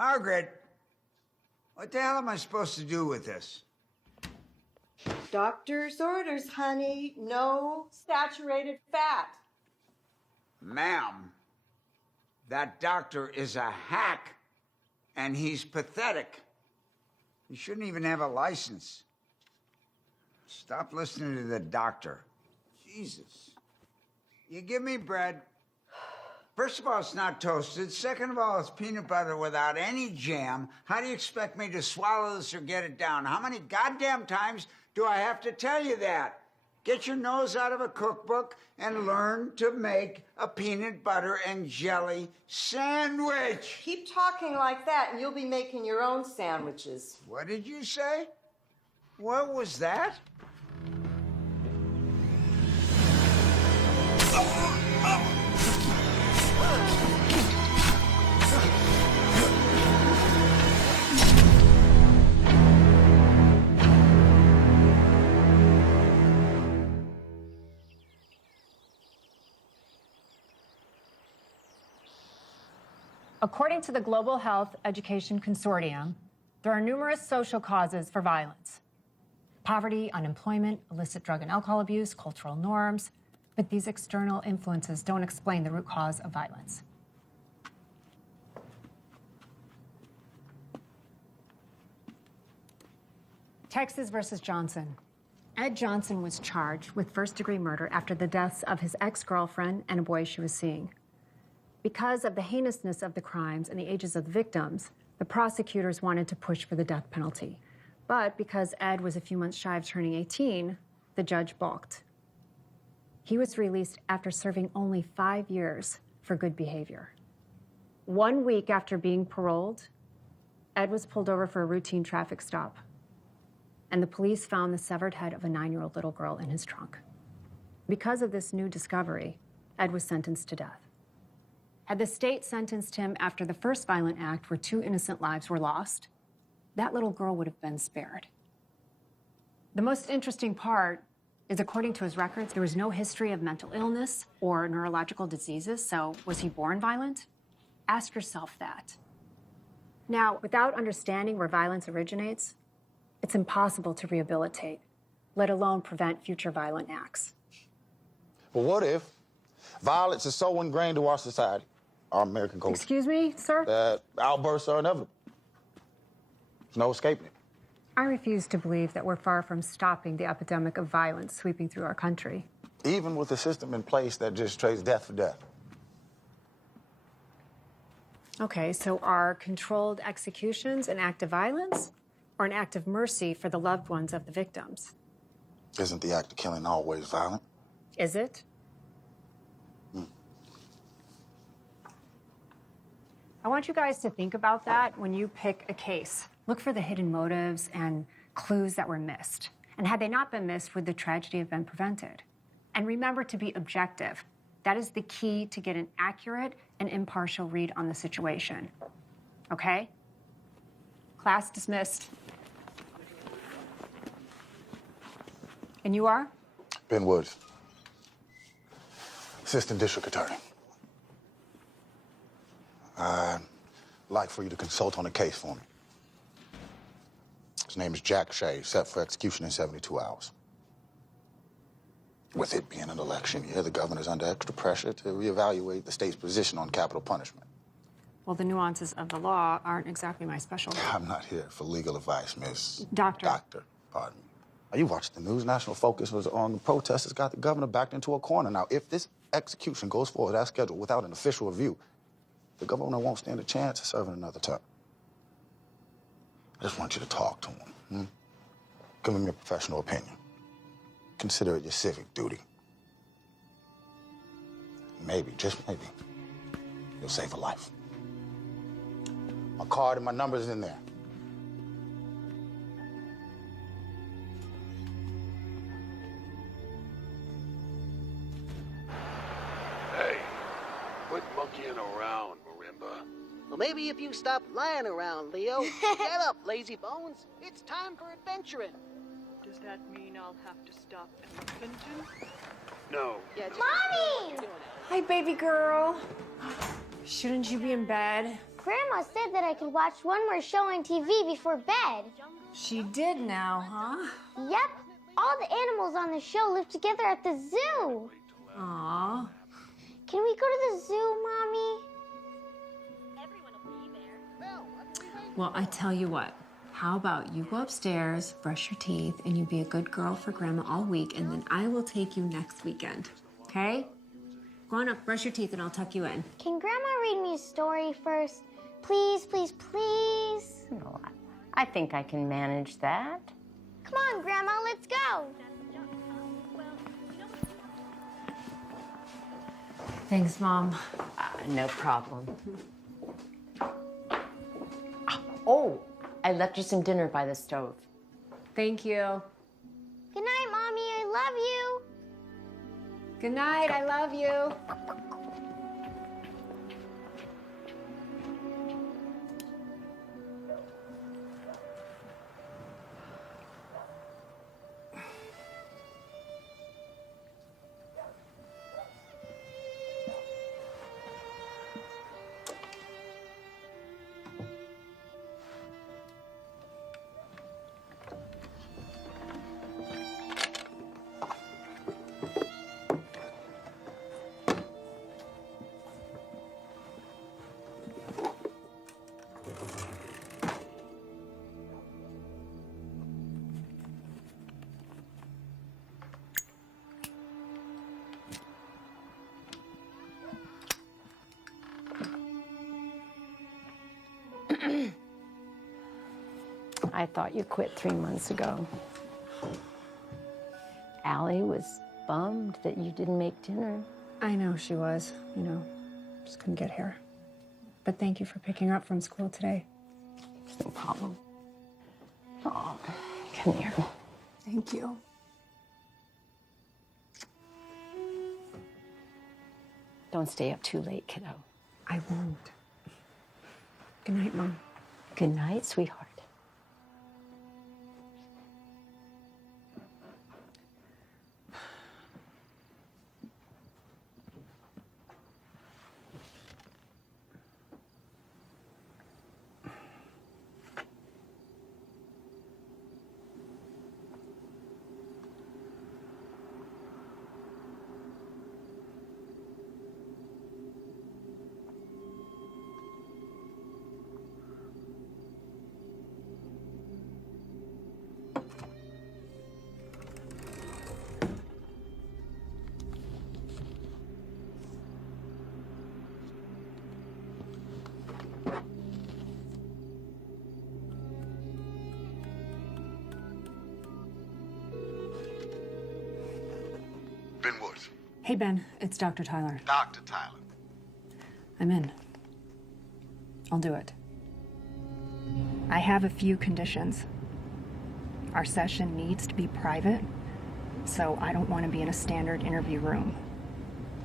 Margaret, what the hell am I supposed to do with this? Doctor's orders, honey. No saturated fat. Ma'am, that doctor is a hack, and he's pathetic. He shouldn't even have a license. Stop listening to the doctor. Jesus. You give me bread. First of all, it's not toasted. Second of all, it's peanut butter without any jam. How do you expect me to swallow this or get it down? How many goddamn times do I have to tell you that? Get your nose out of a cookbook and learn to make a peanut butter and jelly sandwich. Keep talking like that and you'll be making your own sandwiches. What did you say? What was that? According to the Global Health Education Consortium, there are numerous social causes for violence. Poverty, unemployment, illicit drug and alcohol abuse, cultural norms, but these external influences don't explain the root cause of violence. Texas versus Johnson. Ed Johnson was charged with first-degree murder after the deaths of his ex-girlfriend and a boy she was seeing. Because of the heinousness of the crimes and the ages of the victims, the prosecutors wanted to push for the death penalty. But because Ed was a few months shy of turning 18, the judge balked. He was released after serving only 5 years for good behavior. 1 week after being paroled, Ed was pulled over for a routine traffic stop, and the police found the severed head of a 9-year-old little girl in his trunk. Because of this new discovery, Ed was sentenced to death. Had the state sentenced him after the first violent act where 2 innocent lives were lost, that little girl would have been spared. The most interesting part is, according to his records, there was no history of mental illness or neurological diseases, so was he born violent? Ask yourself that. Now, without understanding where violence originates, it's impossible to rehabilitate, let alone prevent future violent acts. But what if violence is so ingrained to our society, our American culture? Excuse me, sir? That outbursts are inevitable. There's no escaping it. I refuse to believe that we're far from stopping the epidemic of violence sweeping through our country. Even with a system in place that just trades death for death. Okay, so are controlled executions an act of violence or an act of mercy for the loved ones of the victims? Isn't the act of killing always violent? Is it? I want you guys to think about that when you pick a case. Look for the hidden motives and clues that were missed. And had they not been missed, would the tragedy have been prevented? And remember to be objective. That is the key to get an accurate and impartial read on the situation. Okay? Class dismissed. And you are? Ben Woods, Assistant District Attorney. I'd like for you to consult on a case for me. His name is Jack Shea, set for execution in 72 hours. With it being an election year, the governor's under extra pressure to reevaluate the state's position on capital punishment. Well, the nuances of the law aren't exactly my specialty. I'm not here for legal advice, Miss... Doctor. Doctor, pardon me. Now, you watched the news. National focus was on the protesters got the governor backed into a corner. Now, if this execution goes forward as scheduled without an official review, the governor won't stand a chance of serving another term. I just want you to talk to him. Give him your professional opinion. Consider it your civic duty. Maybe, just maybe, you'll save a life. My card and my number's in there. Hey, quit monkeying around, Marimba. Well, maybe if you stop lying around, Leo. Get up, lazy bones. It's time for adventuring. Does that mean I'll have to stop adventuring? No. Yeah, just Mommy! Hi, baby girl. Shouldn't you be in bed? Grandma said that I could watch one more show on TV before bed. She did now, huh? Yep. All the animals on the show live together at the zoo. Aw. Can we go to the zoo, Mommy? Well, I tell you what. How about you go upstairs, brush your teeth, and you be a good girl for Grandma all week, and then I will take you next weekend. Okay? Go on up, brush your teeth, and I'll tuck you in. Can Grandma read me a story first? Please, please, please. No, I think I can manage that. Come on, Grandma, let's go. Thanks, Mom. No problem. Oh, I left you some dinner by the stove. Thank you. Good night, Mommy. I love you. Good night. I love you. I thought you quit 3 months ago. Allie was bummed that you didn't make dinner. I know she was. You know, just couldn't get here. But thank you for picking her up from school today. No problem. Oh, come here. Thank you. Don't stay up too late, kiddo. I won't. Good night, Mom. Good night, sweetheart. Hey, Ben, it's Dr. Tyler. Dr. Tyler. I'm in. I'll do it. I have a few conditions. Our session needs to be private, so I don't want to be in a standard interview room.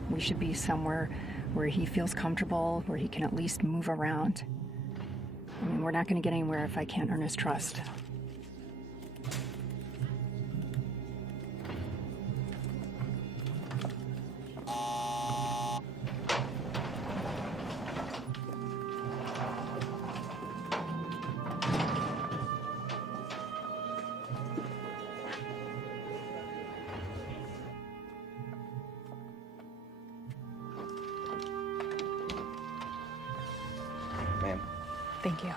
We should be somewhere where he feels comfortable, where he can at least move around. I mean, we're not going to get anywhere if I can't earn his trust. Ma'am. Thank you.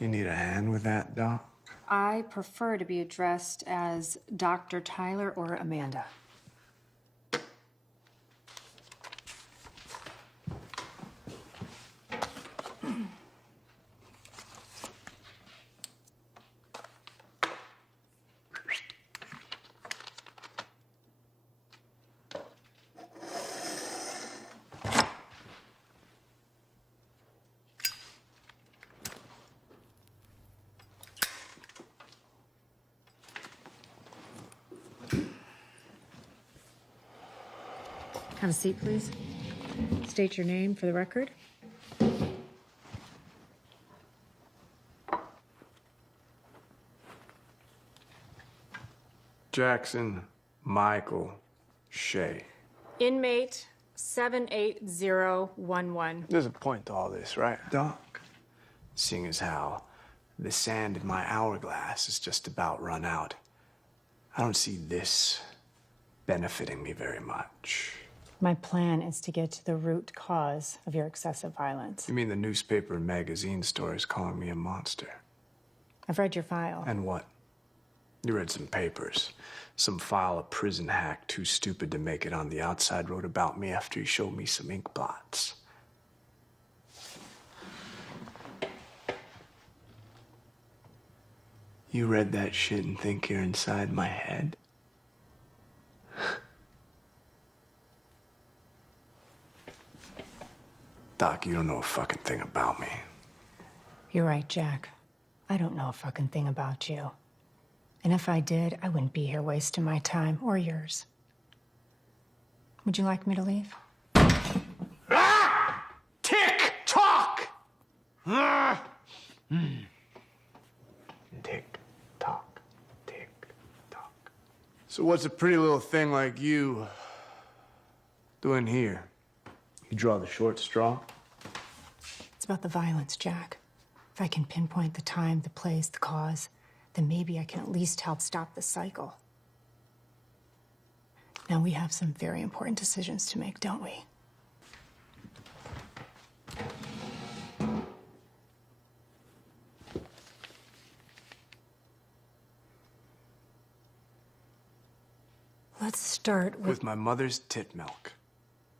You need a hand with that, Doc? I prefer to be addressed as Dr. Tyler or Amanda. Have a seat, please. State your name for the record. Jackson Michael Shea. Inmate 78011. There's a point to all this, right, Doc? Seeing as how the sand in my hourglass is just about run out, I don't see this benefiting me very much. My plan is to get to the root cause of your excessive violence. You mean the newspaper and magazine stories calling me a monster? I've read your file. And what? You read some papers. Some file a prison hack too stupid to make it on the outside wrote about me after he showed me some ink blots. You read that shit and think you're inside my head? Doc, you don't know a fucking thing about me. You're right, Jack. I don't know a fucking thing about you. And if I did, I wouldn't be here wasting my time or yours. Would you like me to leave? Ah! Tick tock! Ah! Tick tock, tick tock. So what's a pretty little thing like you doing here? You draw the short straw? It's about the violence, Jack. If I can pinpoint the time, the place, the cause, then maybe I can at least help stop the cycle. Now, we have some very important decisions to make, don't we? Let's start with my mother's tit milk.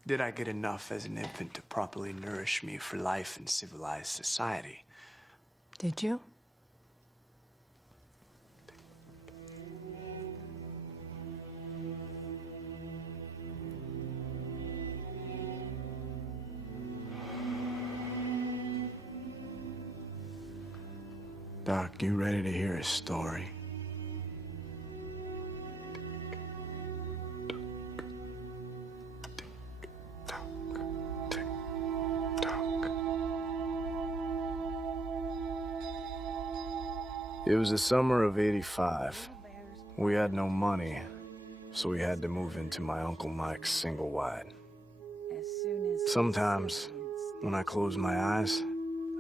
Did I get enough as an infant to properly nourish me for life in civilized society? Did you? Doc, you ready to hear a story? It was the summer of '85. We had no money, so we had to move into my Uncle Mike's single wide. Sometimes, when I close my eyes,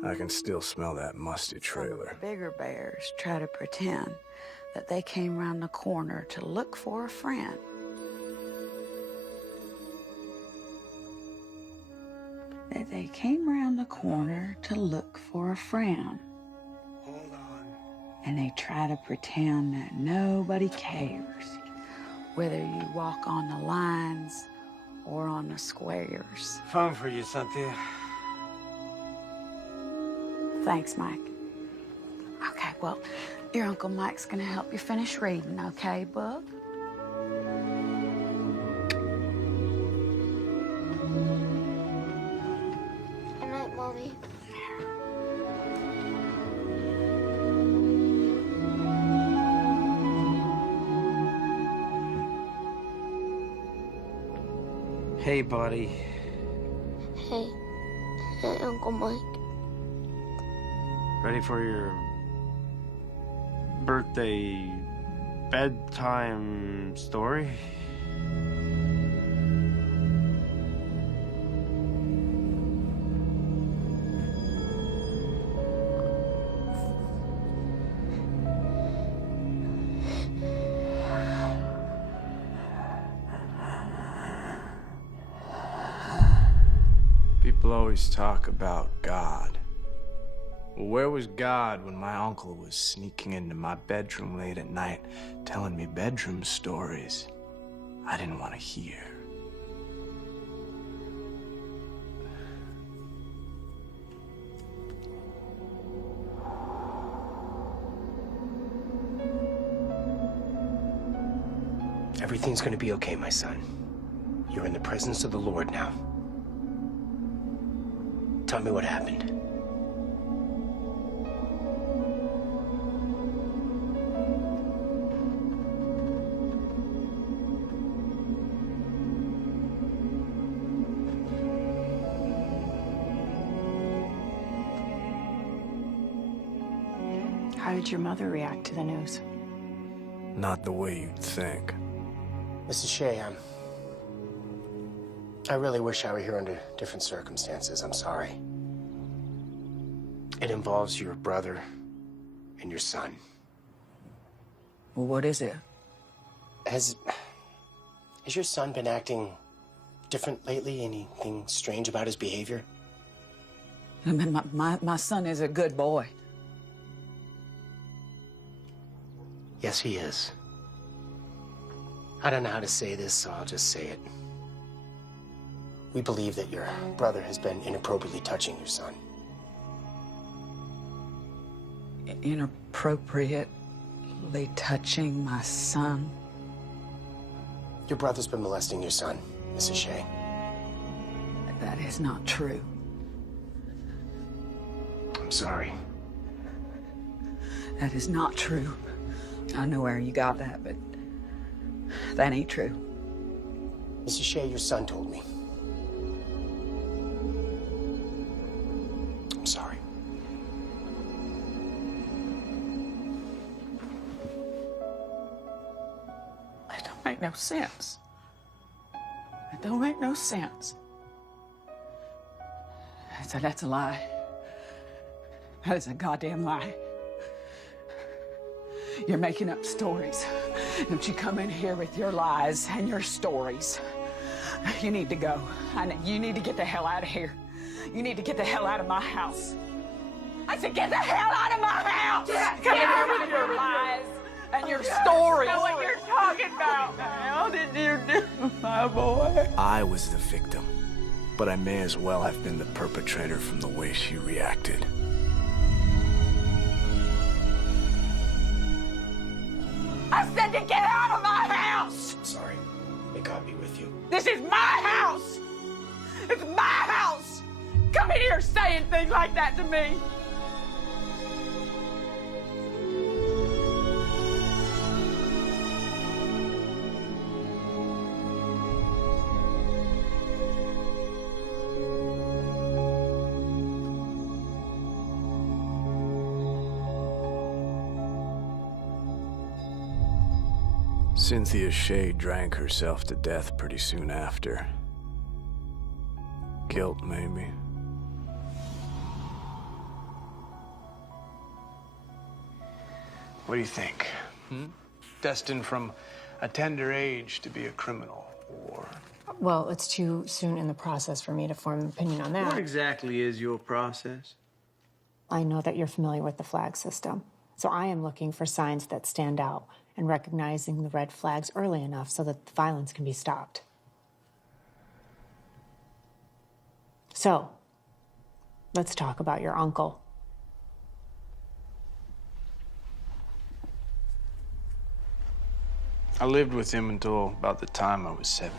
I can still smell that musty trailer. The bigger bears try to pretend that they came around the corner to look for a friend. That they came around the corner to look for a friend. Hold on. And they try to pretend that nobody cares, whether you walk on the lines or on the squares. Phone for you, Cynthia. Thanks, Mike. Okay, well, your Uncle Mike's gonna help you finish reading, okay, Book? Good night, Mommy. Hey, buddy. Hey, Uncle Mike. Ready for your birthday bedtime story? People always talk about God. Well, where was God when my uncle was sneaking into my bedroom late at night, telling me bedroom stories I didn't want to hear? Everything's gonna be okay, my son. You're in the presence of the Lord now. Tell me what happened. How did your mother react to the news? Not the way you'd think. Mrs. Shea, I really wish I were here under different circumstances. I'm sorry. It involves your brother and your son. Well, what is it? Has your son been acting different lately? Anything strange about his behavior? I mean, my son is a good boy. Yes, he is. I don't know how to say this, so I'll just say it. We believe that your brother has been inappropriately touching your son. Inappropriately touching my son? Your brother's been molesting your son, Mrs. Shea. That is not true. I'm sorry. That is not true. I know where you got that, but that ain't true. Mrs. Shea, your son told me. I'm sorry. It don't make no sense. It don't make no sense. That's a lie. That is a goddamn lie. You're making up stories. Don't you come in here with your lies and your stories. You need to go. You need to get the hell out of here. You need to get the hell out of my house. I said get the hell out of my house! Come in here with your lies and your stories. I know what you're talking about. How did you do, my boy? I was the victim, but I may as well have been the perpetrator from the way she reacted. I said to get out of my house! I'm sorry. May God be with you. This is my house! It's my house! Come in here saying things like that to me! Cynthia Shea drank herself to death pretty soon after. Guilt, maybe. What do you think? Destined from a tender age to be a criminal, or... Well, it's too soon in the process for me to form an opinion on that. What exactly is your process? I know that you're familiar with the flag system, so I am looking for signs that stand out and recognizing the red flags early enough so that the violence can be stopped. So, let's talk about your uncle. I lived with him until about the time I was 17.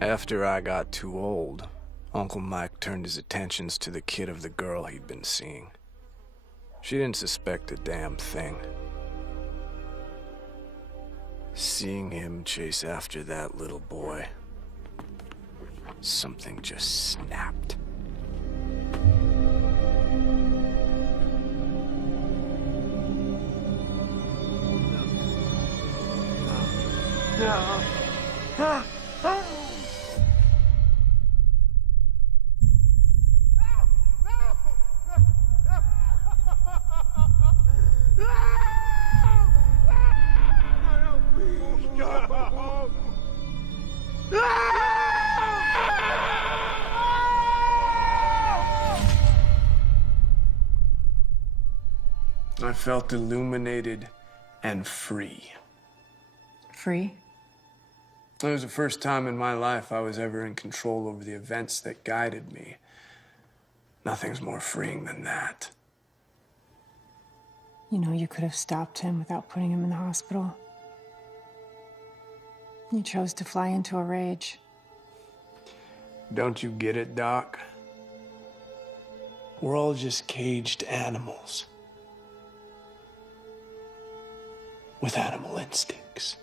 After I got too old, Uncle Mike turned his attentions to the kid of the girl he'd been seeing. She didn't suspect a damn thing. Seeing him chase after that little boy, something just snapped. No. felt illuminated and free. Free? It was the first time in my life I was ever in control over the events that guided me. Nothing's more freeing than that. You know, you could have stopped him without putting him in the hospital. You chose to fly into a rage. Don't you get it, Doc? We're all just caged animals. With animal instincts.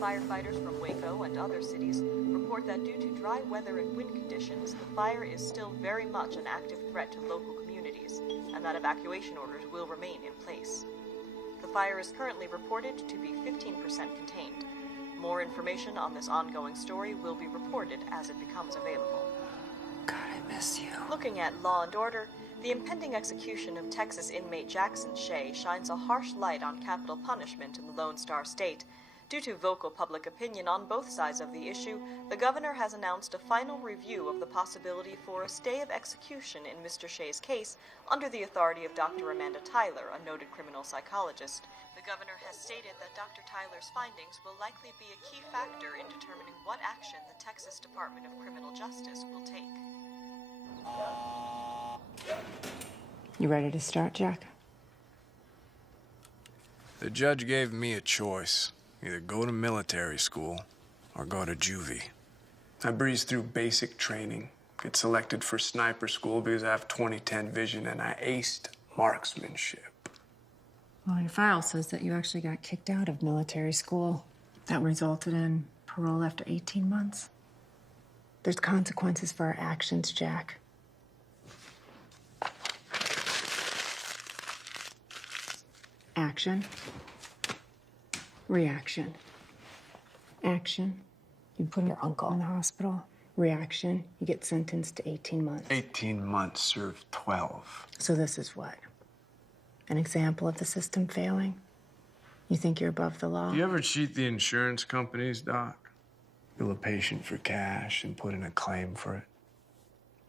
Firefighters from Waco and other cities report that due to dry weather and wind conditions, the fire is still very much an active threat to local communities, and that evacuation orders will remain in place. The fire is currently reported to be 15% contained. More information on this ongoing story will be reported as it becomes available. God, I miss you. Looking at Law and Order, the impending execution of Texas inmate Jackson Shea shines a harsh light on capital punishment in the Lone Star State. Due to vocal public opinion on both sides of the issue, the governor has announced a final review of the possibility for a stay of execution in Mr. Shea's case under the authority of Dr. Amanda Tyler, a noted criminal psychologist. The governor has stated that Dr. Tyler's findings will likely be a key factor in determining what action the Texas Department of Criminal Justice will take. You ready to start, Jack? The judge gave me a choice. Either go to military school or go to juvie. I breezed through basic training, get selected for sniper school because I have 20/10 vision, and I aced marksmanship. Well, your file says that you actually got kicked out of military school. That resulted in parole after 18 months. There's consequences for our actions, Jack. Action. Reaction. Action, you put your uncle in the hospital. Reaction, you get sentenced to 18 months. 18 months, served 12. So this is what? An example of the system failing? You think you're above the law? You ever cheat the insurance companies, Doc? Bill a patient for cash and put in a claim for it?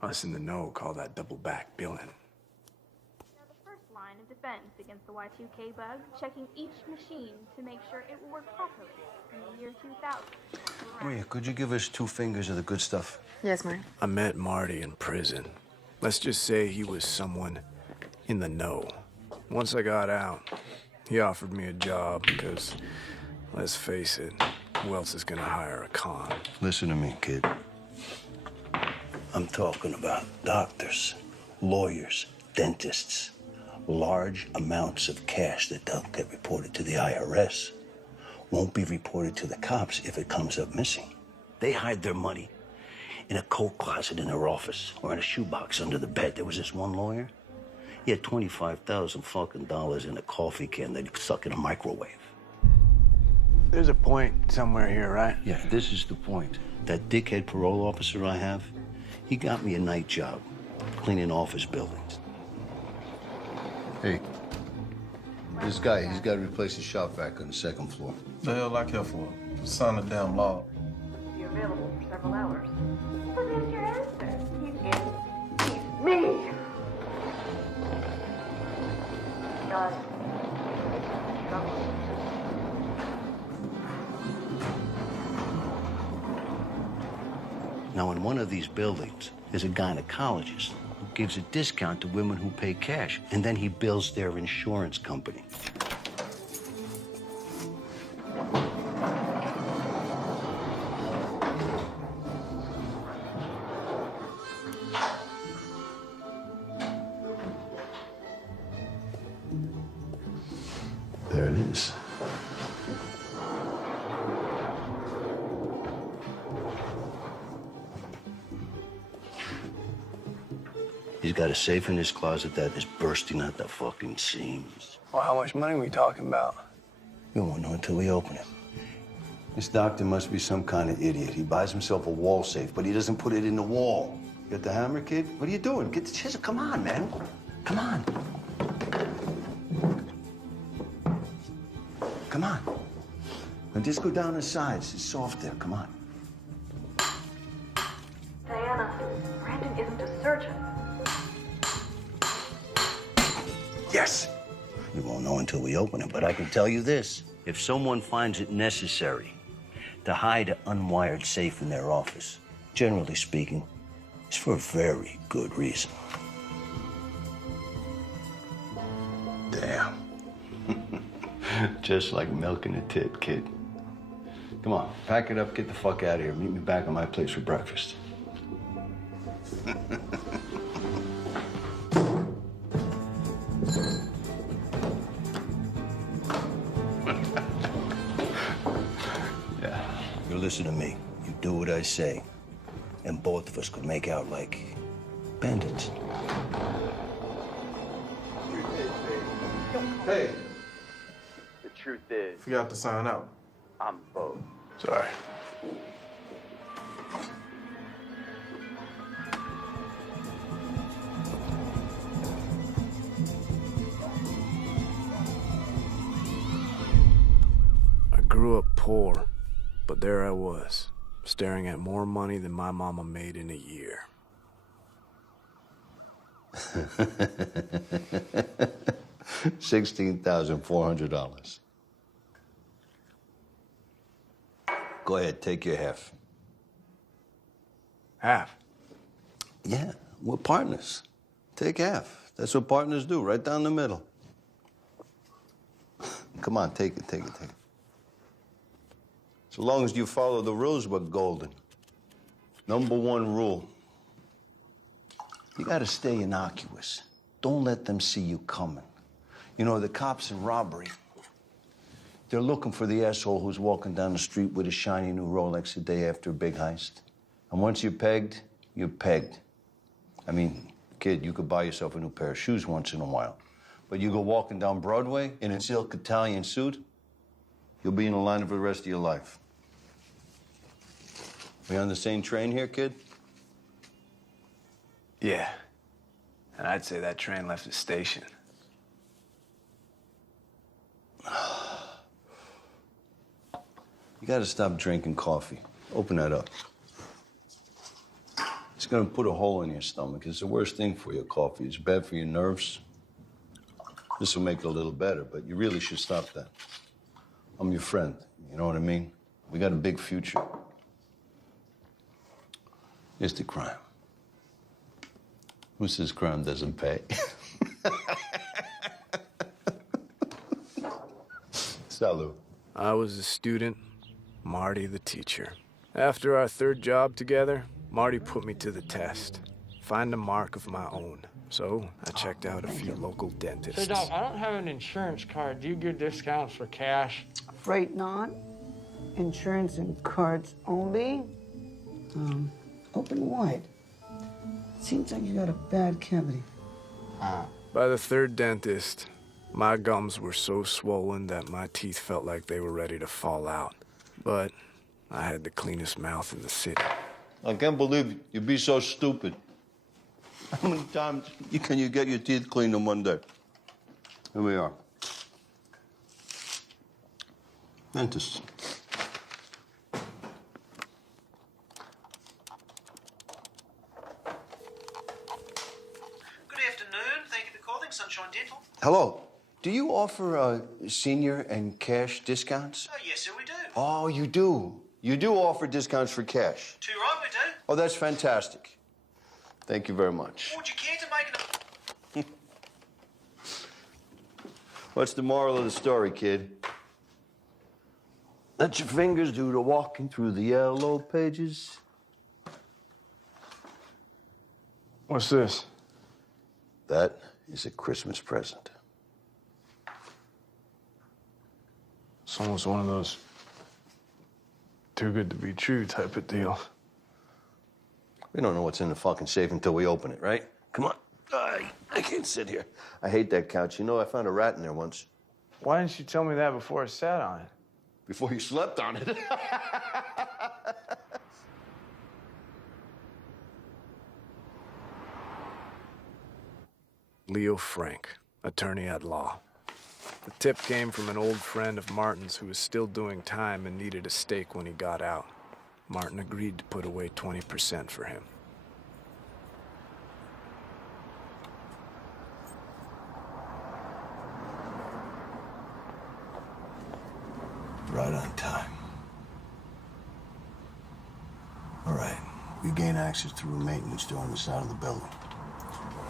Us in the know call that double back billing. Line of defense against the Y2K bug, checking each machine to make sure it will work properly in the year 2000. Maria, could you give us 2 fingers of the good stuff? Yes, Marty. I met Marty in prison. Let's just say he was someone in the know. Once I got out, he offered me a job because, let's face it, who else is gonna hire a con? Listen to me, kid. I'm talking about doctors, lawyers, dentists. Large amounts of cash that don't get reported to the IRS won't be reported to the cops if it comes up missing. They hide their money in a coat closet in their office or in a shoebox under the bed. There was this one lawyer. He had $25,000 fucking dollars in a coffee can that he stuck in a microwave. There's a point somewhere here, right? Yeah, this is the point. That dickhead parole officer I have, he got me a night job cleaning office buildings. Hey, this guy, he's got to replace the shop vac on the 2nd floor. The hell I care for? Sign the damn law. Be available for several hours. So there's your answer. He's me. God. Now, in one of these buildings, there's a gynecologist who gives a discount to women who pay cash, and then he bills their insurance company. There it is. He's got a safe in his closet that is bursting at the fucking seams. Well, how much money are we talking about? We won't know until we open it. This doctor must be some kind of idiot. He buys himself a wall safe, but he doesn't put it in the wall. You got the hammer, kid? What are you doing? Get the chisel. Come on, man. Come on. Come on. And just go down the sides. It's soft there. Come on. Diana, Brandon isn't a surgeon. Yes. You won't know until we open it, but I can tell you this. If someone finds it necessary to hide an unwired safe in their office, generally speaking, it's for a very good reason. Damn. Just like milking a tit, kid. Come on, pack it up, get the fuck out of here. Meet me back at my place for breakfast. Yeah. You listen to me. You do what I say. And both of us could make out like bandits. Hey, The truth is, forgot to sign out. I'm both. Sorry. I grew up poor, but there I was, staring at more money than my mama made in a year. $16,400. Go ahead, take your half. Half? Yeah, we're partners. Take half. That's what partners do, right down the middle. Come on, take it, take it, take it. So long as you follow the rules, we're golden. Number one rule. You gotta stay innocuous. Don't let them see you coming. You know, the cops in robbery, they're looking for the asshole who's walking down the street with a shiny new Rolex a day after a big heist. And once you're pegged, you're pegged. I mean, kid, you could buy yourself a new pair of shoes once in a while. But you go walking down Broadway in a silk Italian suit, you'll be in the line for the rest of your life. We on the same train here, kid? Yeah. And I'd say that train left the station. You gotta stop drinking coffee. Open that up. It's gonna put a hole in your stomach. It's the worst thing for you, coffee. It's bad for your nerves. This will make it a little better, but you really should stop that. I'm your friend, you know what I mean? We got a big future. Here's the crime. Who says crime doesn't pay? Salud. I was a student, Marty the teacher. After our third job together, Marty put me to the test. Find a mark of my own. So I checked out a few local dentists. So, Doc, I don't have an insurance card. Do you give discounts for cash? Afraid not. Insurance and cards only. Open wide. Seems like you got a bad cavity. By the third dentist, my gums were so swollen that my teeth felt like they were ready to fall out. But I had the cleanest mouth in the city. I can't believe you'd be so stupid. How many times can you get your teeth cleaned in one day? Here we are. Dentist. Good afternoon. Thank you for calling Sunshine Dental. Hello. Do you offer senior and cash discounts? Oh, yes, sir, we do. Oh, you do. You do offer discounts for cash. Too right, we do. Oh, that's fantastic. Thank you very much. Would you care to make it What's the moral of the story, kid? Let your fingers do the walking through the yellow pages. What's this? That is a Christmas present. It's almost one of those too good to be true type of deal. We don't know what's in the fucking safe until we open it, right? Come on. I can't sit here. I hate that couch. You know, I found a rat in there once. Why didn't you tell me that before I sat on it? Before you slept on it. Leo Frank, attorney at law. The tip came from an old friend of Martin's who was still doing time and needed a stake when he got out. Martin agreed to put away 20% for him. Right on time. All right, we gain access through a maintenance door on the side of the building.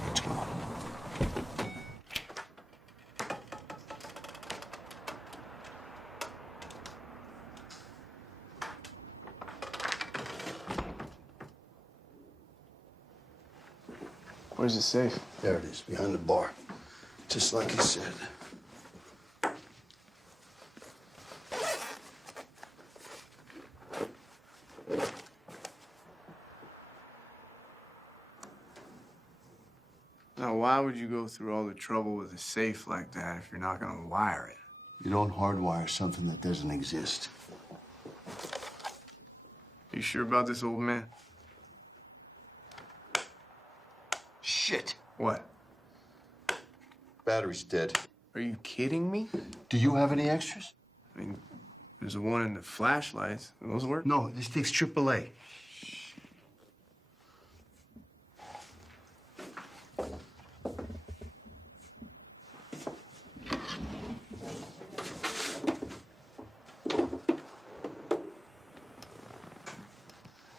Let's go. Where's the safe? There it is, behind the bar. Just like he said. Now, why would you go through all the trouble with a safe like that if you're not gonna wire it? You don't hardwire something that doesn't exist. You sure about this, old man? Shit. What? Battery's dead. Are you kidding me? Do you have any extras? I mean, there's the one in the flashlights. Those work? No, this takes AAA.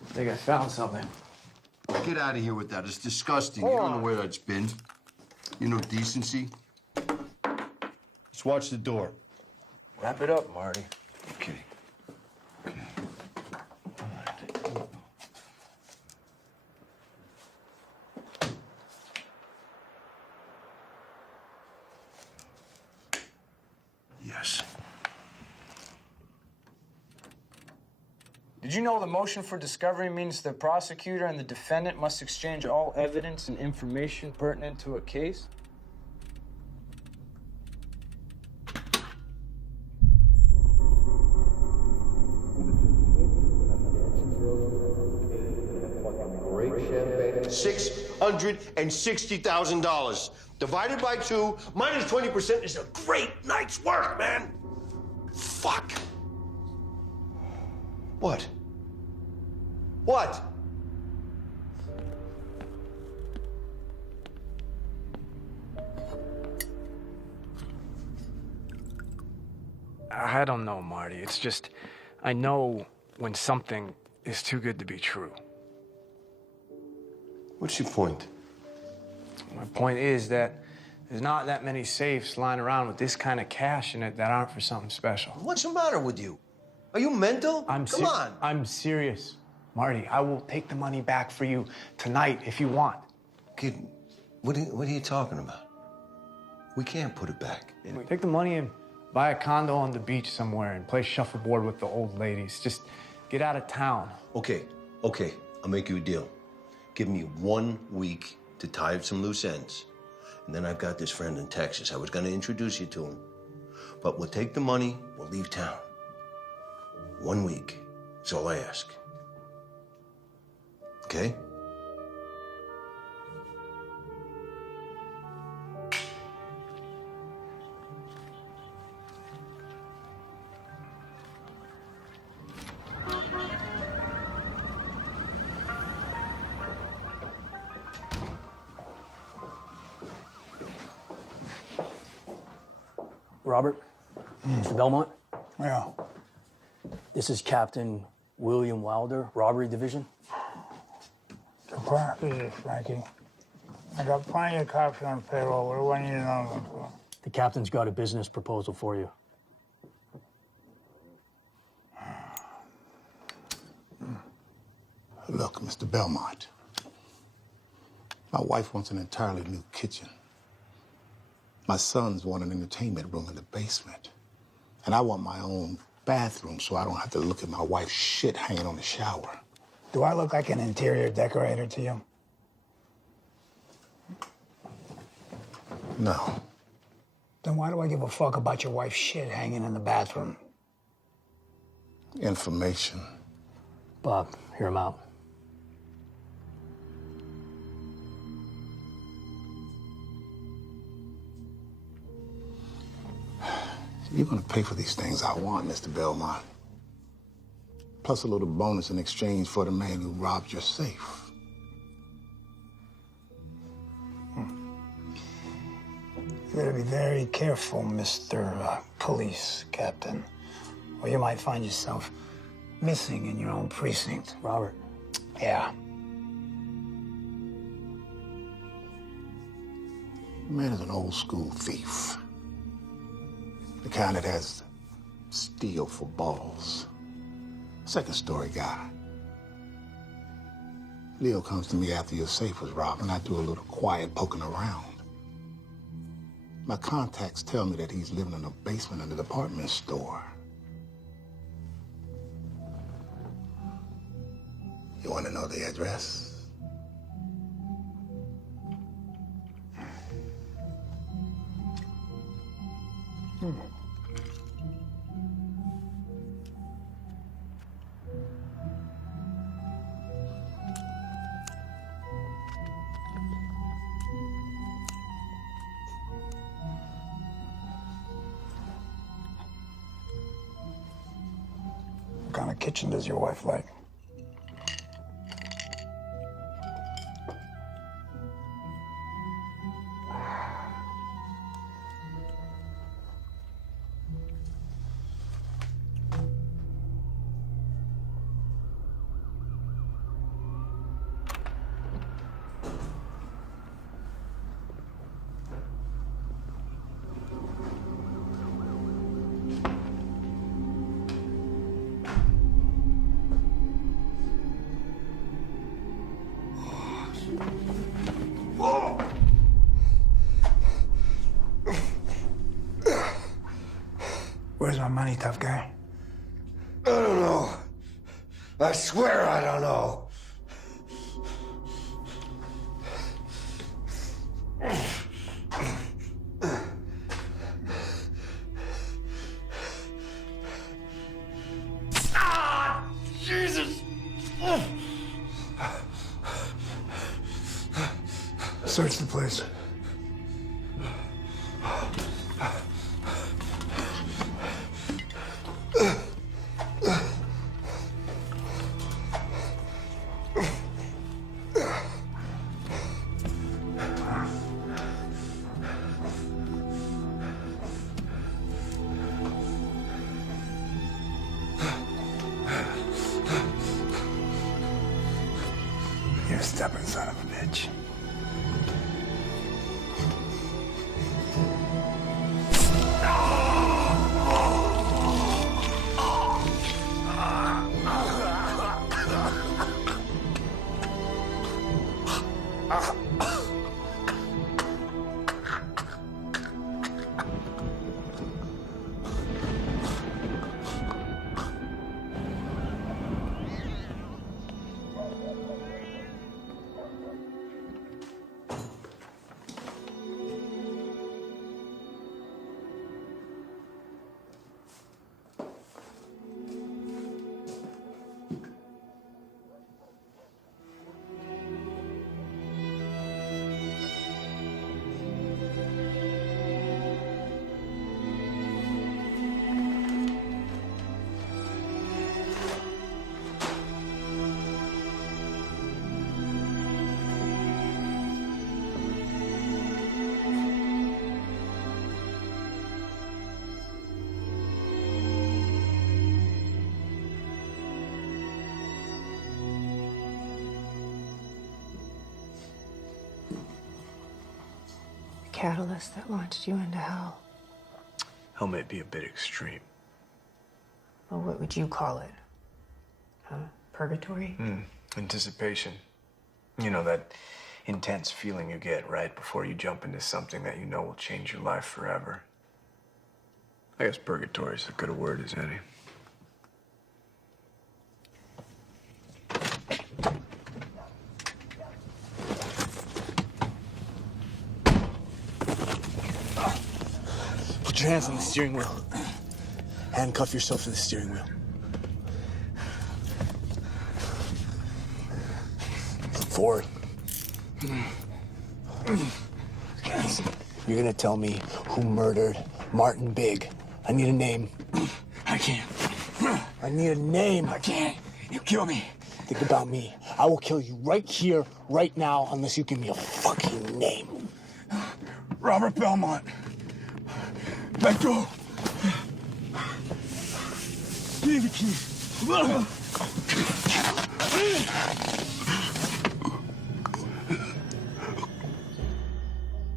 I think I found something. Get out of here with that. It's disgusting. You don't know where that's been. You know decency. Let's watch the door. Wrap it up, Marty. Okay. Yes. Did you know the motion for discovery means the prosecutor and the defendant must exchange all evidence and information pertinent to a case? $660,000 divided by 2 minus 20% is a great night's work, man. Fuck. What? What? I don't know, Marty. It's just, I know when something is too good to be true. What's your point? My point is that there's not that many safes lying around with this kind of cash in it that aren't for something special. What's the matter with you? Are you mental? Come on. I'm serious. Marty, I will take the money back for you tonight if you want. Kid, what are you talking about? We can't put it back. Take the money and buy a condo on the beach somewhere and play shuffleboard with the old ladies. Just get out of town. Okay. I'll make you a deal. Give me 1 week to tie up some loose ends. And then I've got this friend in Texas. I was going to introduce you to him. But we'll take the money, we'll leave town. 1 week. That's all I ask. Okay? Robert? Mr. Belmont? Yeah. This is Captain William Wilder, Robbery Division. Surprise this, Frankie. I got plenty of cops on payroll. What do I need another one for? The captain's got a business proposal for you. Look, Mr. Belmont, my wife wants an entirely new kitchen. My sons want an entertainment room in the basement. And I want my own bathroom so I don't have to look at my wife's shit hanging on the shower. Do I look like an interior decorator to you? No. Then why do I give a fuck about your wife's shit hanging in the bathroom? Information. Bob, hear him out. You're gonna pay for these things I want, Mr. Belmont. Plus a little bonus in exchange for the man who robbed your safe. You better be very careful, Mr. Police Captain, or you might find yourself missing in your own precinct. Robert. Yeah. The man is an old school thief. The kind that has steel for balls. Second story guy. Leo comes to me after your safe was robbed and I do a little quiet poking around. My contacts tell me that he's living in a basement in the department store. You want to know the address? What kind of kitchen does your wife like? Where's my money, tough guy? I don't know. I swear I don't know. Ah! Jesus! Search the place. You stubborn son of a bitch. Catalyst that launched you into hell. Hell may be a bit extreme. Well, what would you call it? Purgatory? Anticipation. You know, that intense feeling you get right before you jump into something that you know will change your life forever. I guess purgatory is as good a word as any. Put your hands on the steering wheel. Handcuff yourself to the steering wheel. Forward. You're gonna tell me who murdered Martin Big. I need a name. I can't. I need a name. I can't. You kill me. Think about me. I will kill you right here, right now, unless you give me a fucking name. Robert Belmont. Let go. Give me the keys.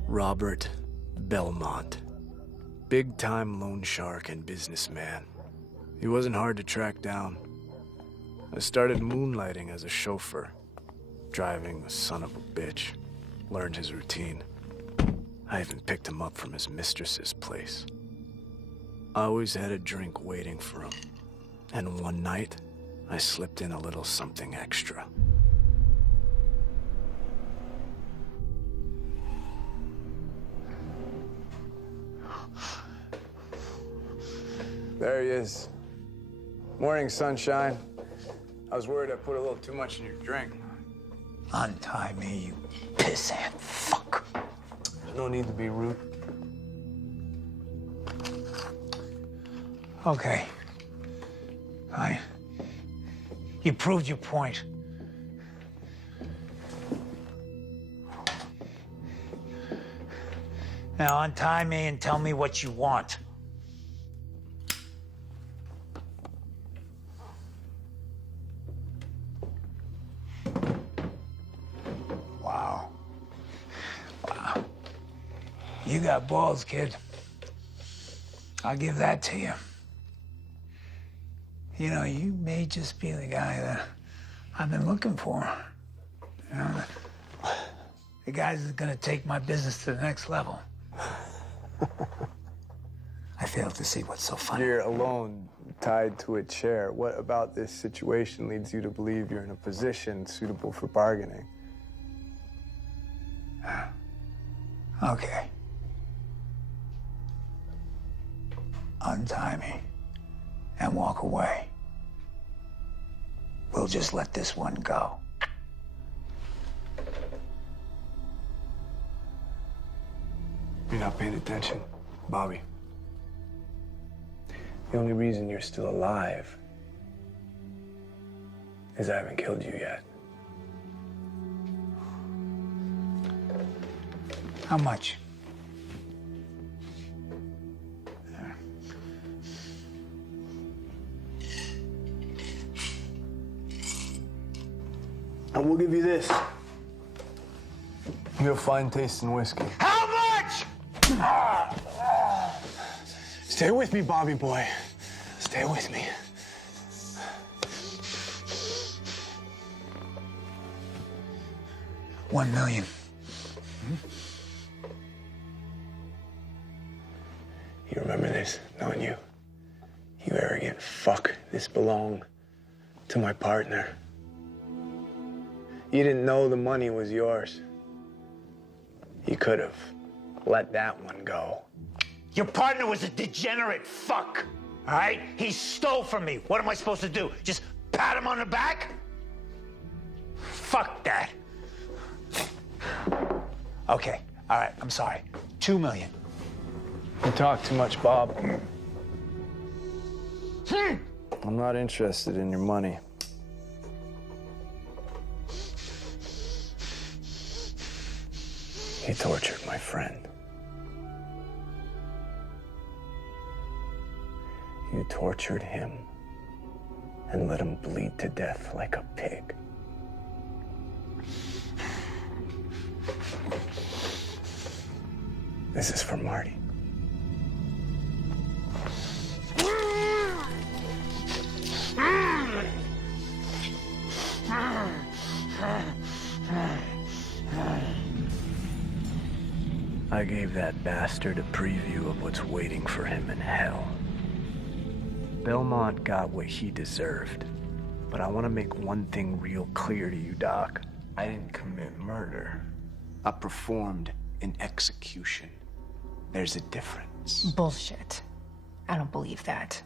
Robert Belmont. Big-time loan shark and businessman. He wasn't hard to track down. I started moonlighting as a chauffeur, driving the son of a bitch. Learned his routine. I even picked him up from his mistress's place. I always had a drink waiting for him. And one night, I slipped in a little something extra. There he is. Morning, sunshine. I was worried I put a little too much in your drink. Untie me, you pissant fuck. There's no need to be rude. Okay. Fine. You proved your point. Now untie me and tell me what you want. Wow. Wow. You got balls, kid. I'll give that to you. You know, you may just be the guy that I've been looking for. You know, the guy that's gonna take my business to the next level. I fail to see what's so funny. You're alone, tied to a chair. What about this situation leads you to believe you're in a position suitable for bargaining? Okay. Untie me and walk away. We'll just let this one go. You're not paying attention, Bobby. The only reason you're still alive is I haven't killed you yet. How much? And we'll give you this. You have fine taste in whiskey. How much? Stay with me, Bobby boy. Stay with me. $1 million. You remember this, don't you? You arrogant fuck. This belonged to my partner. You didn't know the money was yours. You could have let that one go. Your partner was a degenerate fuck, all right? He stole from me. What am I supposed to do? Just pat him on the back? Fuck that. Okay, all right, I'm sorry. $2 million. You talk too much, Bob. I'm not interested in your money. You tortured my friend. You tortured him and let him bleed to death like a pig. This is for Marty. I gave that bastard a preview of what's waiting for him in hell. Belmont got what he deserved, but I want to make one thing real clear to you, Doc. I didn't commit murder. I performed an execution. There's a difference. reference. Bullshit. I don't believe that.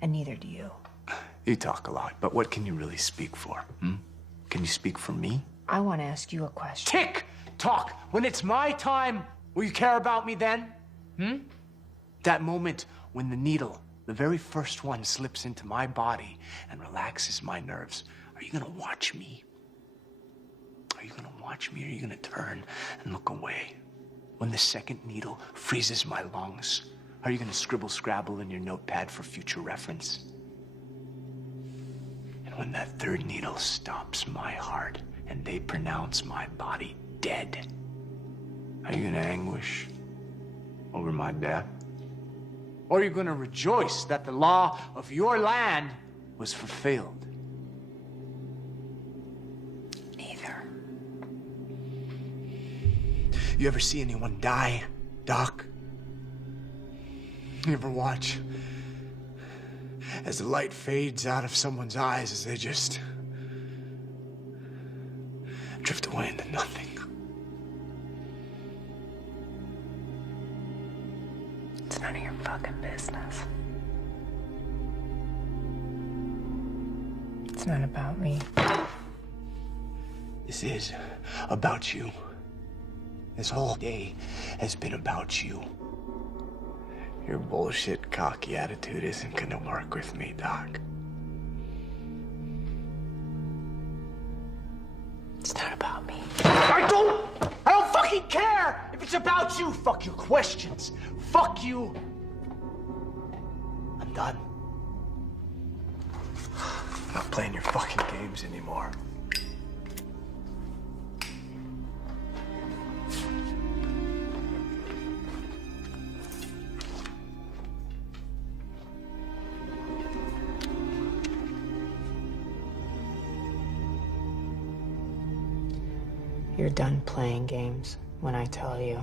And neither do you. You talk a lot, but what can you really speak for? Can you speak for me? I want to ask you a question. Tick tock. When it's my time, will you care about me then? That moment when the needle, the very first one, slips into my body and relaxes my nerves. Are you gonna watch me? Are you gonna watch me, or are you gonna turn and look away? When the second needle freezes my lungs, are you gonna scribble scrabble in your notepad for future reference? And when that third needle stops my heart and they pronounce my body dead, are you gonna anguish over my death? Or are you gonna rejoice that the law of your land was fulfilled? Neither. You ever see anyone die, Doc? You ever watch as the light fades out of someone's eyes as they just drift away into nothing? It's none of your fucking business. It's not about me. This is about you. This whole day has been about you. Your bullshit, cocky attitude isn't gonna work with me, Doc. It's not about me. I don't fucking care if it's about you. Fuck your questions. Fuck you. I'm done. I'm not playing your fucking games anymore. You're done playing games when I tell you.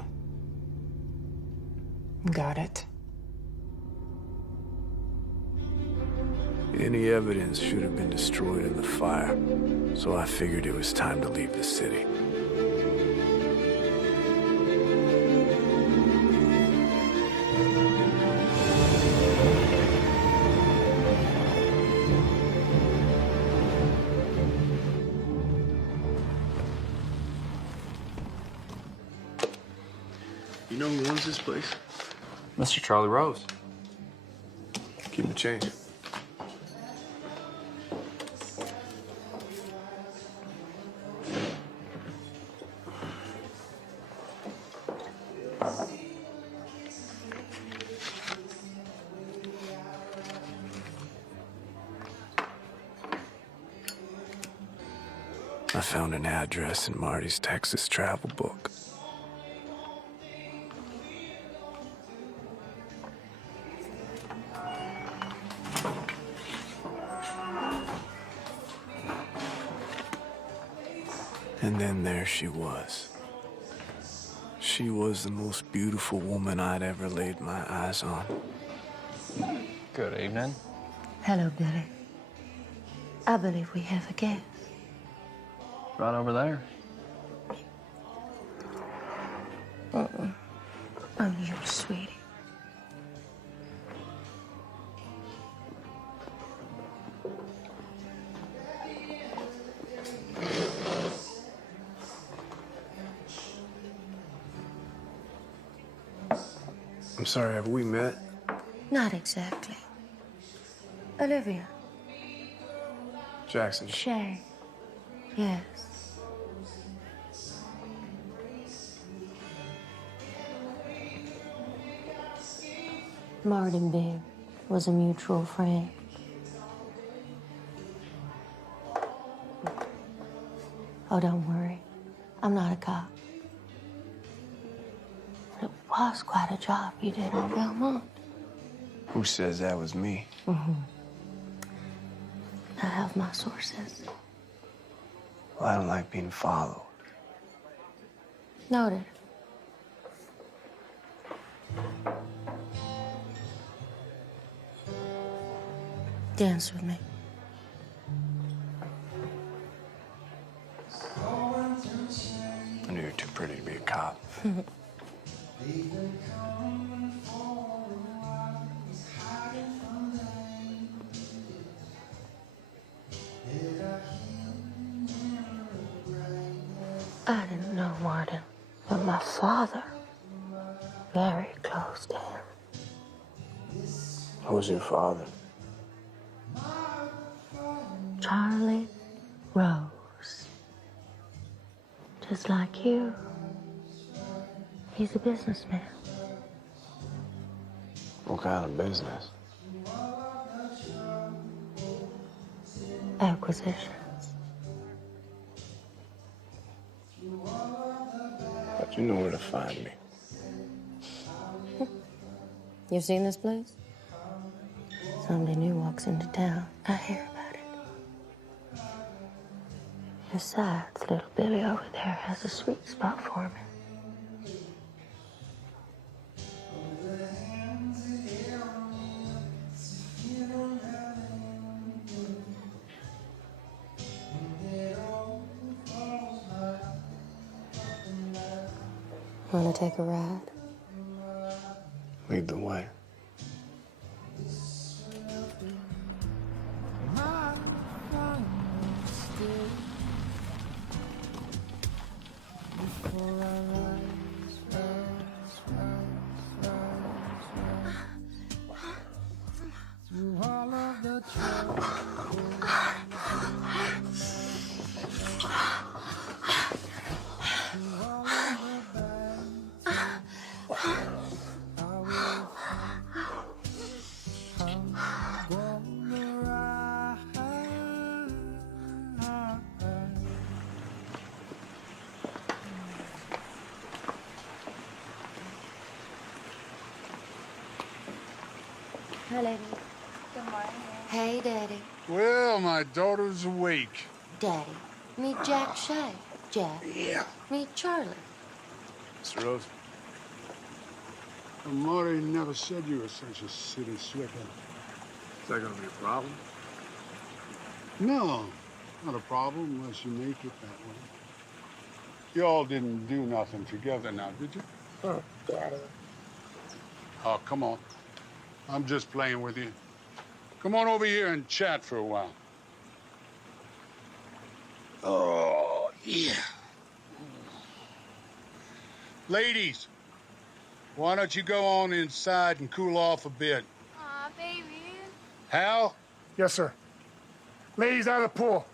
Got it? Any evidence should have been destroyed in the fire, so I figured it was time to leave the city. You know who owns this place? Mr. Charlie Rose. Keep the change. I found an address in Marty's Texas travel book. And then there she was. She was the most beautiful woman I'd ever laid my eyes on. Good evening. Hello, Billy. I believe we have a guest. Right over there. I'm your sweetie. I'm sorry, have we met? Not exactly. Olivia. Jackson. Shay. Yes. Martin Big was a mutual friend. Oh, don't worry. I'm not a cop. But it was quite a job you did on Belmont. Who says that was me? I have my sources. Well, I don't like being followed. Noted. Dance with me. I knew you were too pretty to be a cop. I didn't know Martin, but my father, very close to him. Who's your father? Charlie Rose. Just like you. He's a businessman. What kind of business? Acquisitions. But you know where to find me. You've seen this place? Somebody new walks into town. I hear about it. Besides, little Billy over there has a sweet spot for me. Want to take a ride? Lead the way. Hi, lady. Good morning. Hey, Daddy. Well, my daughter's awake. Daddy, meet Jack Shea. Jack. Yeah. Meet Charlie. Mr. Rose. Well, Marty never said you were such a city slicker. Is that gonna be a problem? No, not a problem unless you make it that way. You all didn't do nothing together now, did you? Oh, Daddy. Oh, come on. I'm just playing with you. Come on over here and chat for a while. Oh, yeah. Ladies, why don't you go on inside and cool off a bit? Aw, baby. Hal? Yes, sir. Ladies out of the pool.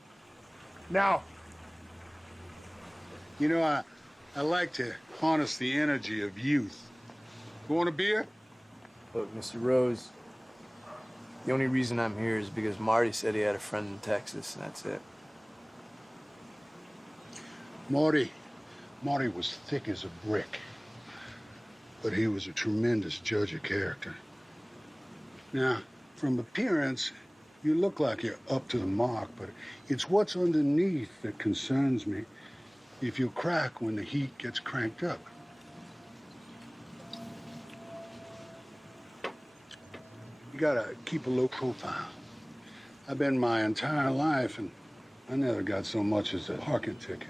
Now. You know, I like to harness the energy of youth. You want a beer? Look, Mr. Rose, the only reason I'm here is because Marty said he had a friend in Texas, and that's it. Marty was thick as a brick, but he was a tremendous judge of character. Now, from appearance, you look like you're up to the mark, but it's what's underneath that concerns me. If you crack when the heat gets cranked up. You gotta keep a low profile. I've been my entire life, and I never got so much as a parking ticket.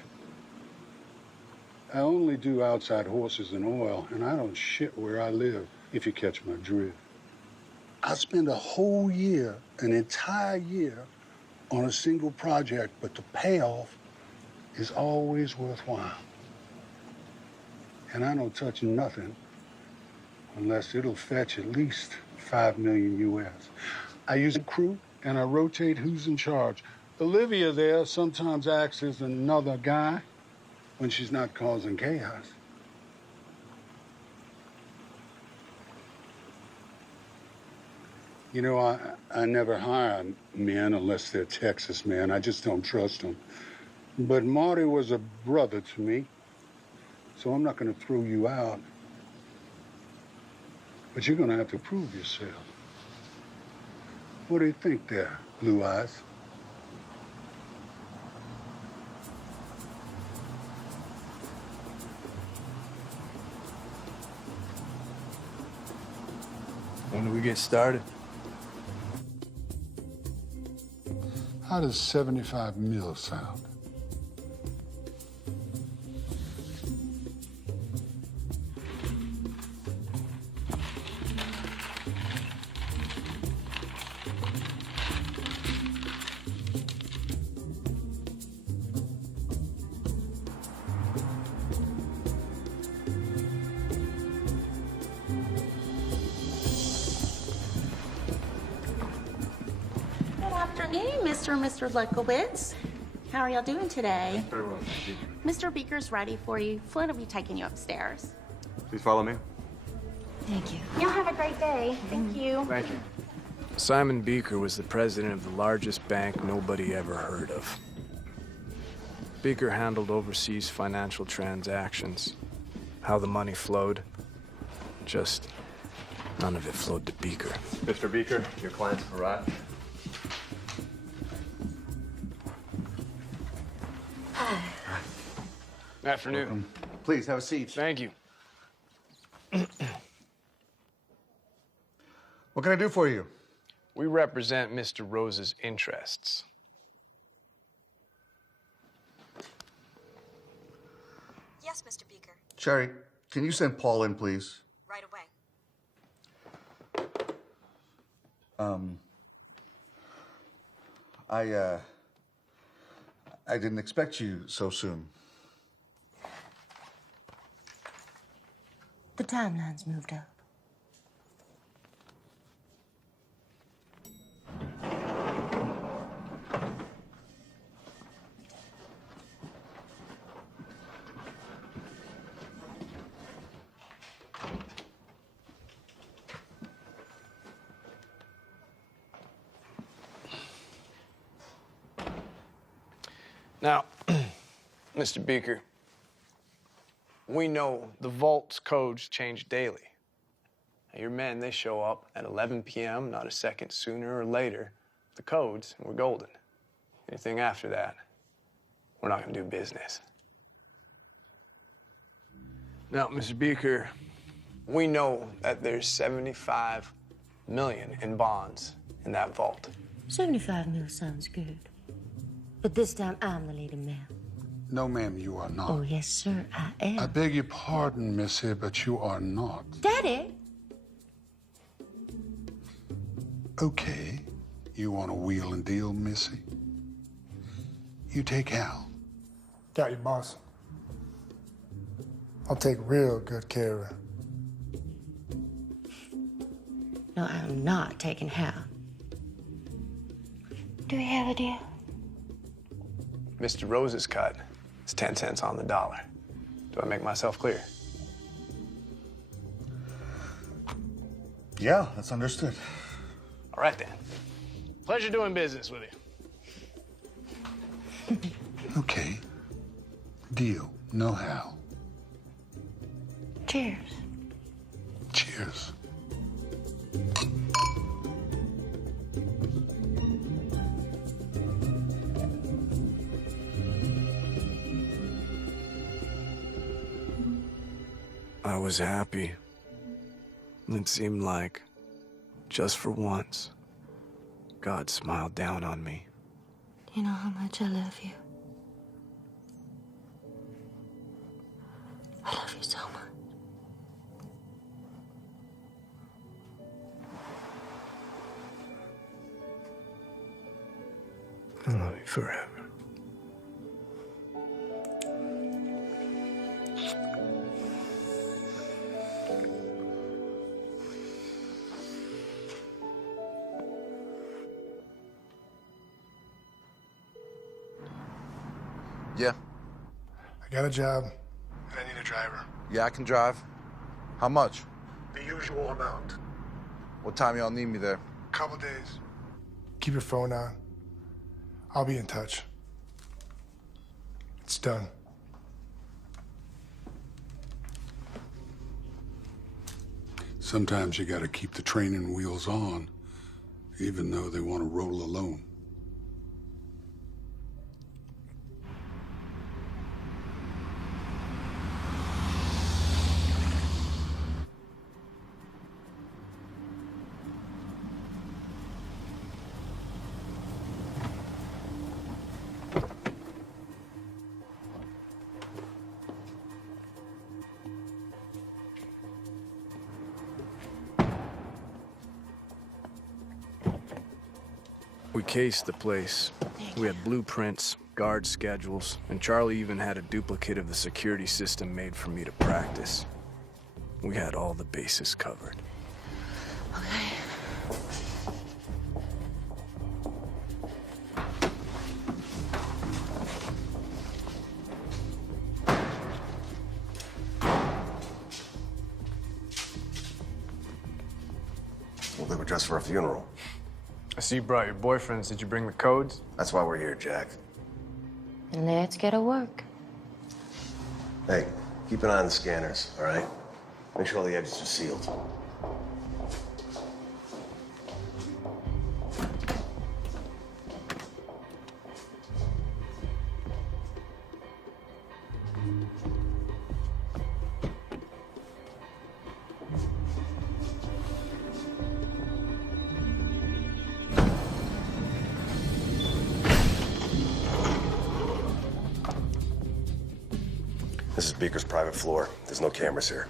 I only do outside horses and oil, and I don't shit where I live, if you catch my drift. I spend a whole year, an entire year, on a single project, but the payoff is always worthwhile. And I don't touch nothing unless it'll fetch at least $5 million US. I use a crew and I rotate who's in charge. Olivia there sometimes acts as another guy when she's not causing chaos. You know, I never hire men unless they're Texas men. I just don't trust them. But Marty was a brother to me, so I'm not going to throw you out. But you're going to have to prove yourself. What do you think there, Blue Eyes? When do we get started? How does 75 mil sound? in, Mr. and Mr. Lukowitz. How are y'all doing today? Very well, thank you. Mr. Beaker's ready for you. Flint will be taking you upstairs. Please follow me. Thank you. Y'all have a great day. Thank you. Thank you. Simon Beaker was the president of the largest bank nobody ever heard of. Beaker handled overseas financial transactions. How the money flowed, just none of it flowed to Beaker. Mr. Beaker, your client's arrived. Afternoon. Welcome. Please have a seat. Thank you. What can I do for you? We represent Mr. Rose's interests. Yes, Mr. Beaker. Sherry, can you send Paul in, please? Right away. I didn't expect you so soon. The timeline's moved up. Now, Mr. Beaker, we know the vault's codes change daily. Now, your men, they show up at 11 p.m., not a second sooner or later. The codes, and we're golden. Anything after that, we're not gonna do business. Now, Mr. Beaker, we know that there's 75 million in bonds in that vault. 75 mil sounds good. But this time, I'm the leading man. No, ma'am, you are not. Oh, yes, sir, I am. I beg your pardon, Missy, but you are not. Daddy! Okay. You want to wheel and deal, Missy? You take Hal. Got you, boss. I'll take real good care of her. No, I'm not taking Hal. Do we have a deal? Mr. Rose's cut is 10 cents on the dollar. Do I make myself clear? Yeah, that's understood. All right, then. Pleasure doing business with you. Okay. Deal. No Hal. Cheers. Cheers. I was happy. It seemed like, just for once, God smiled down on me. You know how much I love you. I love you so much. I love you forever. Yeah. I got a job, and I need a driver. Yeah, I can drive. How much? The usual amount. What time y'all need me there? Couple days. Keep your phone on. I'll be in touch. It's done. Sometimes you gotta keep the training wheels on, even though they want to roll alone. We cased the place. We had blueprints, guard schedules, and Charlie even had a duplicate of the security system made for me to practice. We had all the bases covered. Okay. Well, they were dressed for a funeral. I see you brought your boyfriends. Did you bring the codes? That's why we're here, Jack. Let's get to work. Hey, keep an eye on the scanners, all right? Make sure all the exits are sealed. This is Beaker's private floor. There's no cameras here.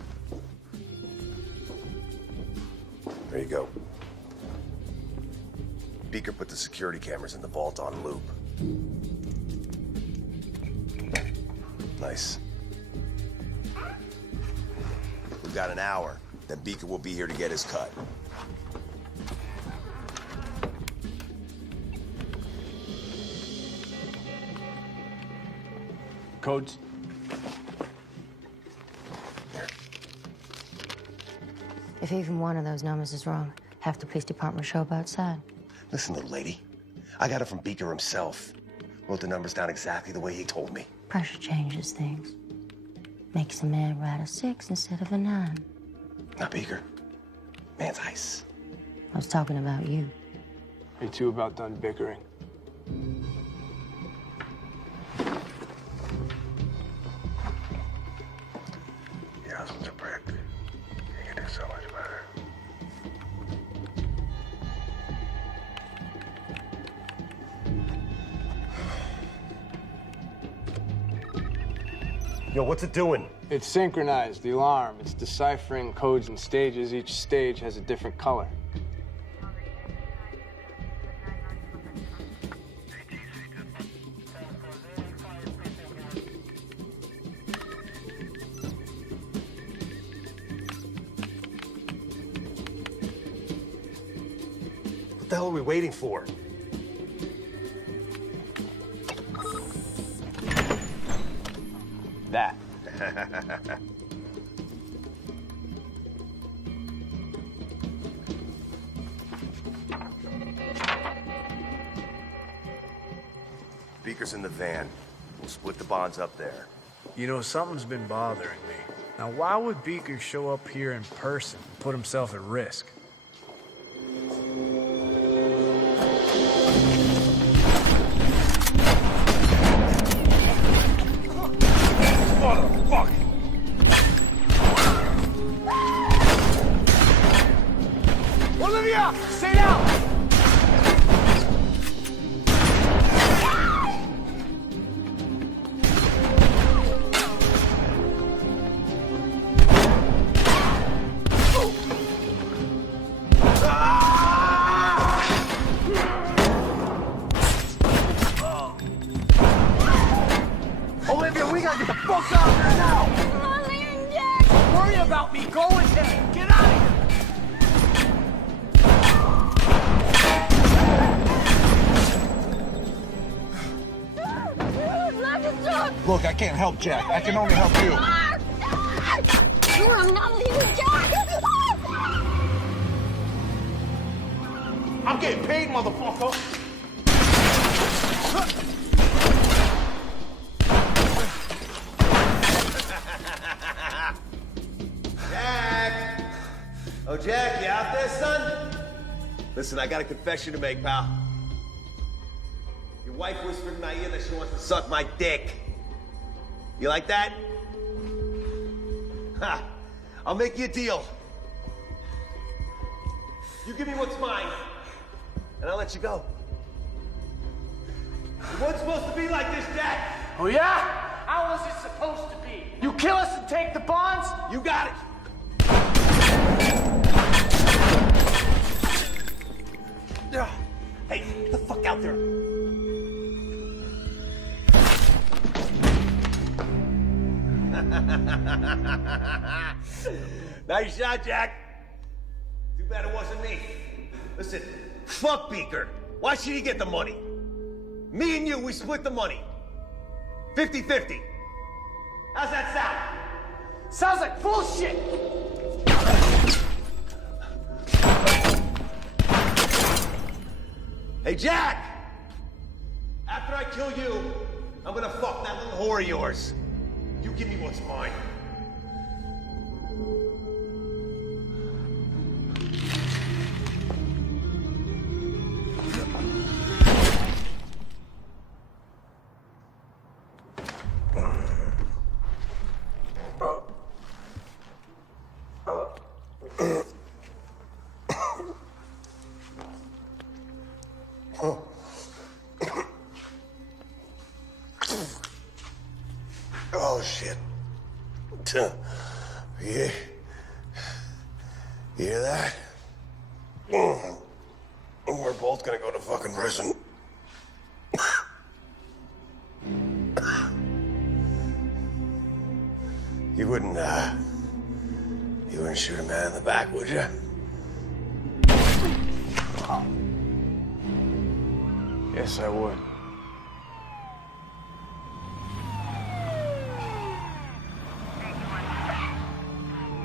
There you go. Beaker put the security cameras in the vault on loop. Nice. We've got an hour. Then Beaker will be here to get his cut. Codes? If even one of those numbers is wrong, half the police department show up outside. Listen, little lady. I got it from Beaker himself. Wrote the numbers down exactly the way he told me. Pressure changes things. Makes a man write a 6 instead of a 9. Not Beaker. Man's ice. I was talking about you. You two about done bickering. Your husband's a prick. You can do so much better. Yo, what's it doing? It's synchronized, the alarm. It's deciphering codes and stages. Each stage has a different color. What the hell are we waiting for? That. Beaker's in the van. We'll split the bonds up there. You know, something's been bothering me. Now, why would Beaker show up here in person and put himself at risk? Motherfucker! Olivia, stay down! Olivia, we gotta get the fuck out of here now! Don't worry about me. Go with him. Get out of here! Look, I can't help Jack. I can only help you. I'm not leaving Jack! I'm getting paid, motherfucker. Jack! Oh, Jack, you out there, son? Listen, I got a confession to make, pal. Your wife whispered in my ear that she wants to suck my dick. You like that? Ha! I'll make you a deal. You give me what's mine, and I'll let you go. It wasn't supposed to be like this, Jack. Oh, yeah? How was it supposed to be? You kill us and take the bonds? You got it. Hey, get the fuck out there. Nice shot, Jack. Too bad it wasn't me. Listen, fuck Beaker. Why should he get the money? Me and you, we split the money. 50-50. How's that sound? Sounds like bullshit! Hey, Jack! After I kill you, I'm gonna fuck that little whore of yours. You give me what's mine. Oh, shit. Yeah. You hear that? We're both gonna go to fucking prison. You wouldn't shoot a man in the back, would you? Yes, I would.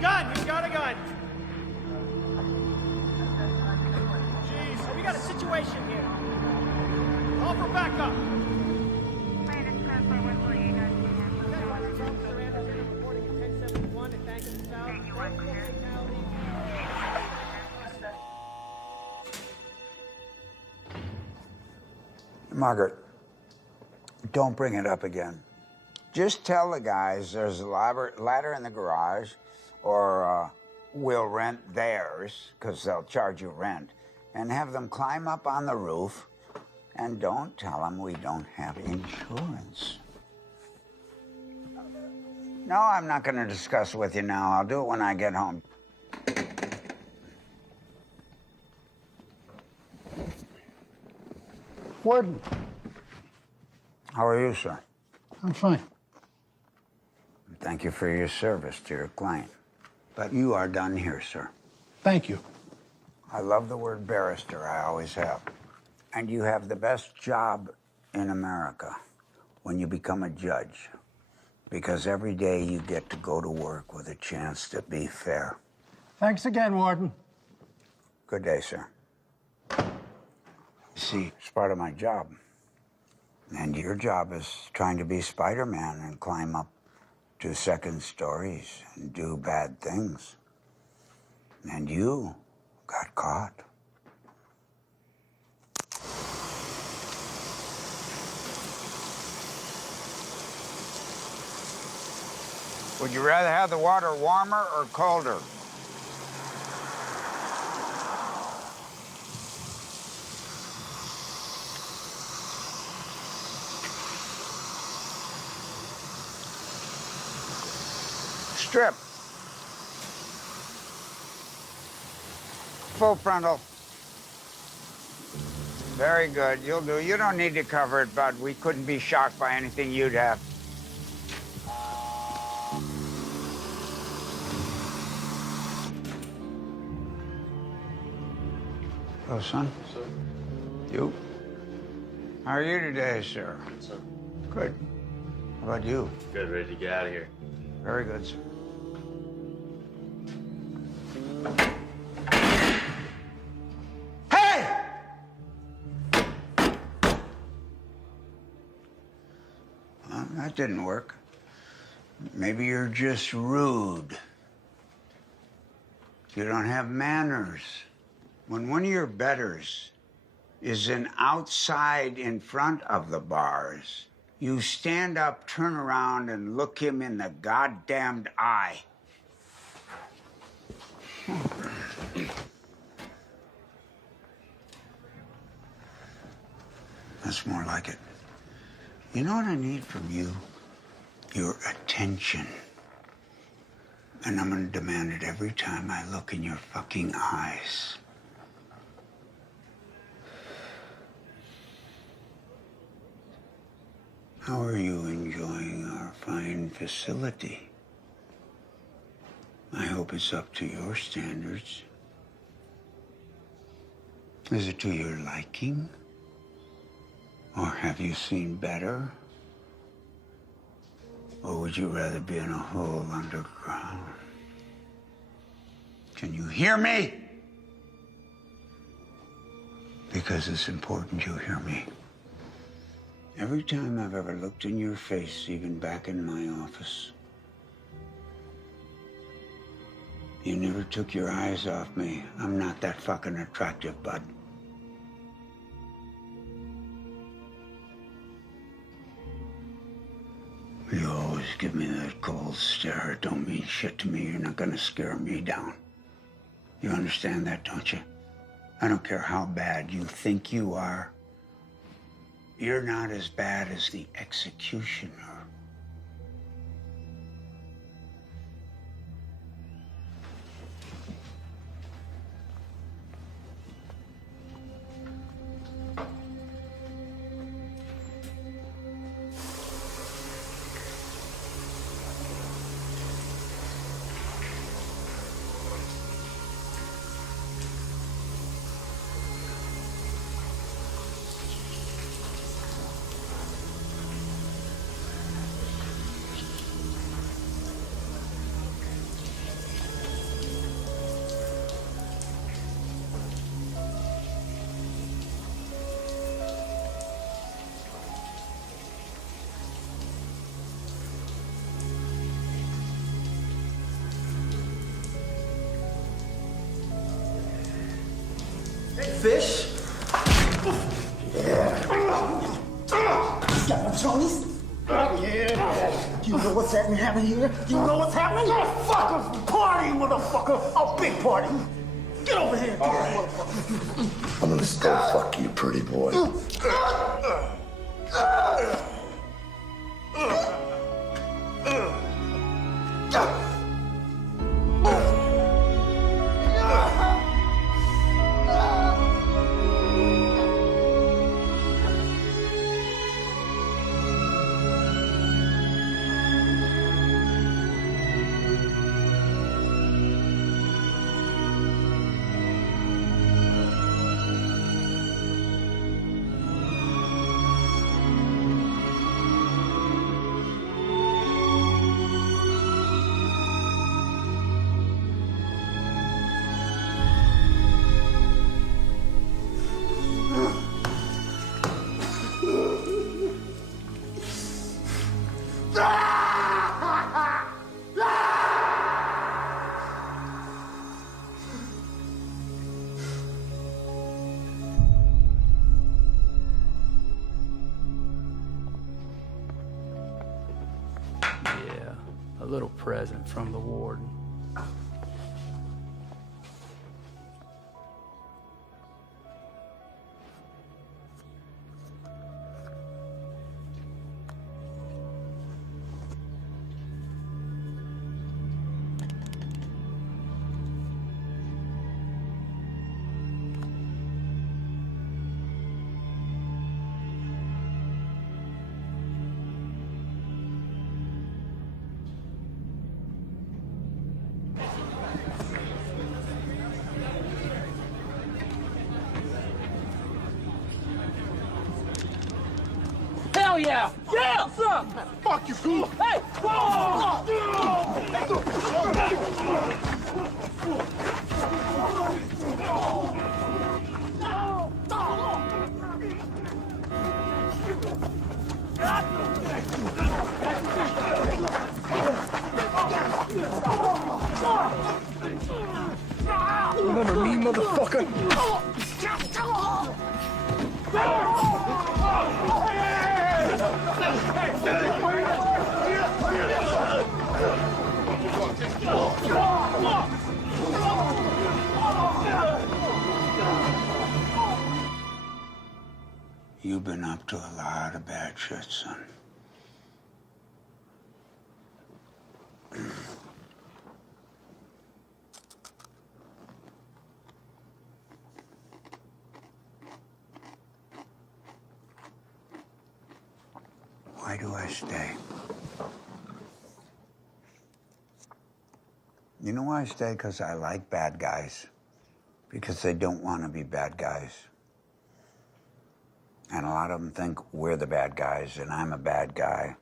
Gun! He's got a gun! Jeez, we got a situation here. Call for backup! Margaret, don't bring it up again. Just tell the guys there's a ladder in the garage, or we'll rent theirs, because they'll charge you rent, and have them climb up on the roof, and don't tell them we don't have insurance. No, I'm not going to discuss it with you now. I'll do it when I get home. Warden. How are you, sir? I'm fine. Thank you for your service to your client. But you are done here, sir. Thank you. I love the word barrister. I always have. And you have the best job in America when you become a judge. Because every day you get to go to work with a chance to be fair. Thanks again, Warden. Good day, sir. See, it's part of my job. And your job is trying to be Spider-Man and climb up to second stories and do bad things. And you got caught. Would you rather have the water warmer or colder? Strip. Full frontal. Very good. You'll do. You don't need to cover it, bud. We couldn't be shocked by anything you'd have. Hello, son. Sir. You? How are you today, sir? Good, sir. Good. How about you? Good, ready to get out of here. Very good, sir. Hey! Well, that didn't work. Maybe you're just rude. You don't have manners. When one of your betters is outside in front of the bars, you stand up, turn around, and look him in the goddamned eye. That's more like it. You know what I need from you? Your attention. And I'm gonna demand it every time I look in your fucking eyes. How are you enjoying our fine facility? I hope it's up to your standards. Is it to your liking? Or have you seen better? Or would you rather be in a hole underground? Can you hear me? Because Because it's important you hear me. Every time I've ever looked in your face, even back in my office, you never took your eyes off me. I'm not that fucking attractive, bud. You always give me that cold stare. It don't mean shit to me. You're not gonna scare me down. You understand that, don't you? I don't care how bad you think you are. You're not as bad as the executioner. Fish? Yeah. Got my Johnny's? Yeah. You know what's happening here? You know what's happening? Motherfucker! Party, motherfucker! A big party! Get over here! All right. I'm gonna still fuck you, pretty boy. A little present from the warden. Hell yeah! Yeah! What's up? Fuck you, fool! Hey! Remember me, motherfucker? You've been up to a lot of bad shit, son. Why do I stay? You know why I stay? Because I like bad guys. Because they don't want to be bad guys. And a lot of them think we're the bad guys, and I'm a bad guy.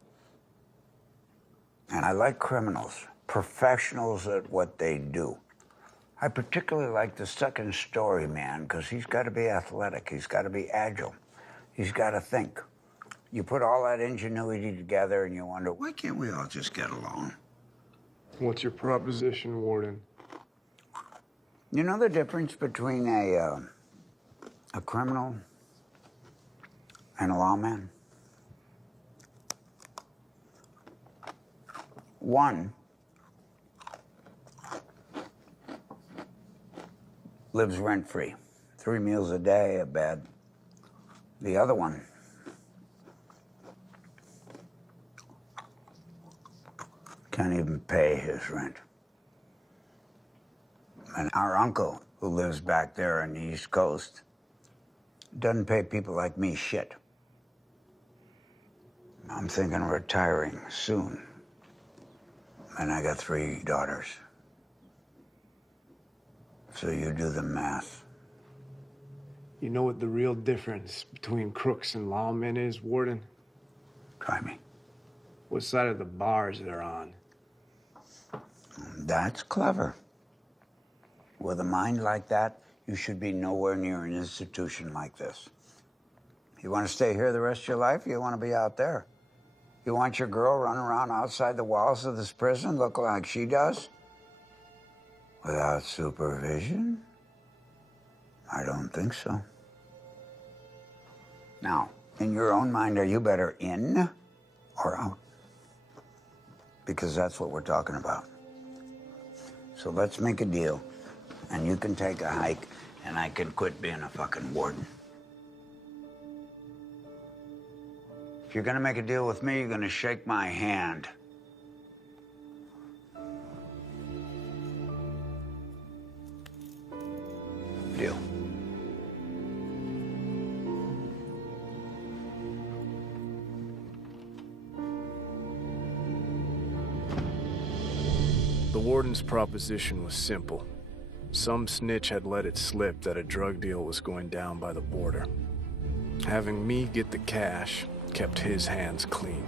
And I like criminals, professionals at what they do. I particularly like the second story man because he's got to be athletic. He's got to be agile. He's got to think. You put all that ingenuity together and you wonder, why can't we all just get along? What's your proposition, Warden? You know the difference between a criminal and a lawman? One lives rent-free, 3 meals a day, a bed. The other one can't even pay his rent. And our uncle, who lives back there on the East Coast, doesn't pay people like me shit. I'm thinking of retiring soon. And I got 3 daughters. So you do the math. You know what the real difference between crooks and lawmen is, Warden? Try me. What side of the bars they're on. That's clever. With a mind like that, you should be nowhere near an institution like this. You want to stay here the rest of your life? You want to be out there? You want your girl running around outside the walls of this prison looking like she does? Without supervision? I don't think so. Now, in your own mind, are you better in or out? Because that's what we're talking about. So let's make a deal, and you can take a hike, and I can quit being a fucking warden. If you're gonna make a deal with me, you're gonna shake my hand. Deal. The warden's proposition was simple. Some snitch had let it slip that a drug deal was going down by the border. Having me get the cash kept his hands clean.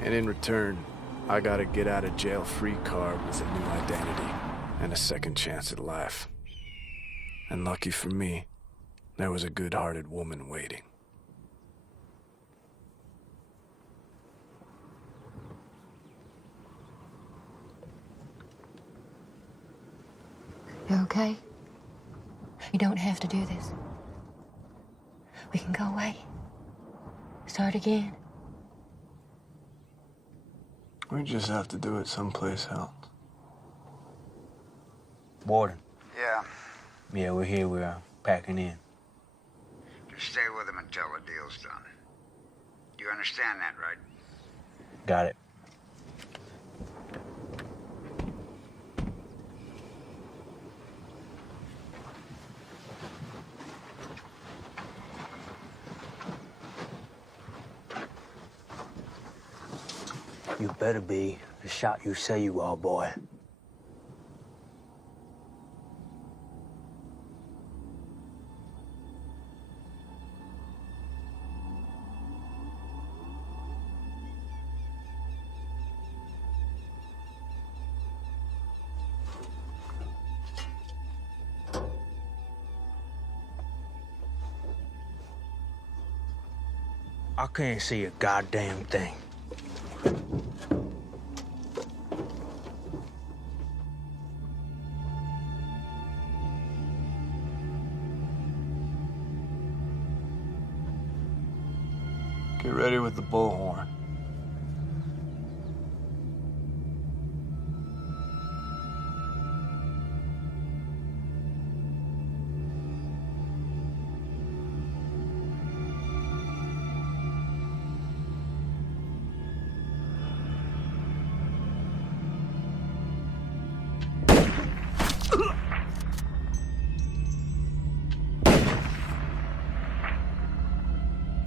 And in return, I got a get-out-of-jail-free card with a new identity and a second chance at life. And lucky for me, there was a good-hearted woman waiting. You okay? You don't have to do this. We can go away. Start again. We just have to do it someplace else. Warden. Yeah. Yeah, we're here. We're packing in. Just stay with him until the deal's done. You understand that, right? Got it. You better be the shot you say you are, boy. I can't see a goddamn thing. Get ready with the bullhorn.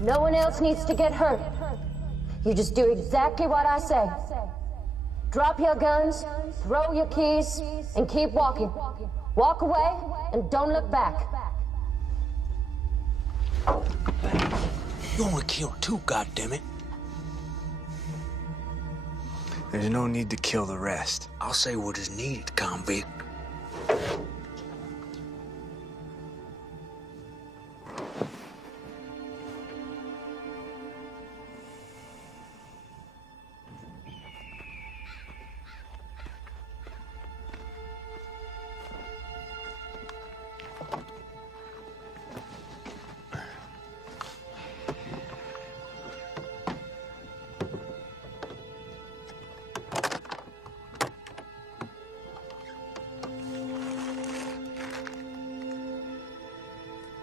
No one else needs to get hurt. You just do exactly what I say. Drop your guns, throw your keys, and keep walking. Walk away and don't look back. You only killed 2, goddammit. There's no need to kill the rest. I'll say what is needed, convict.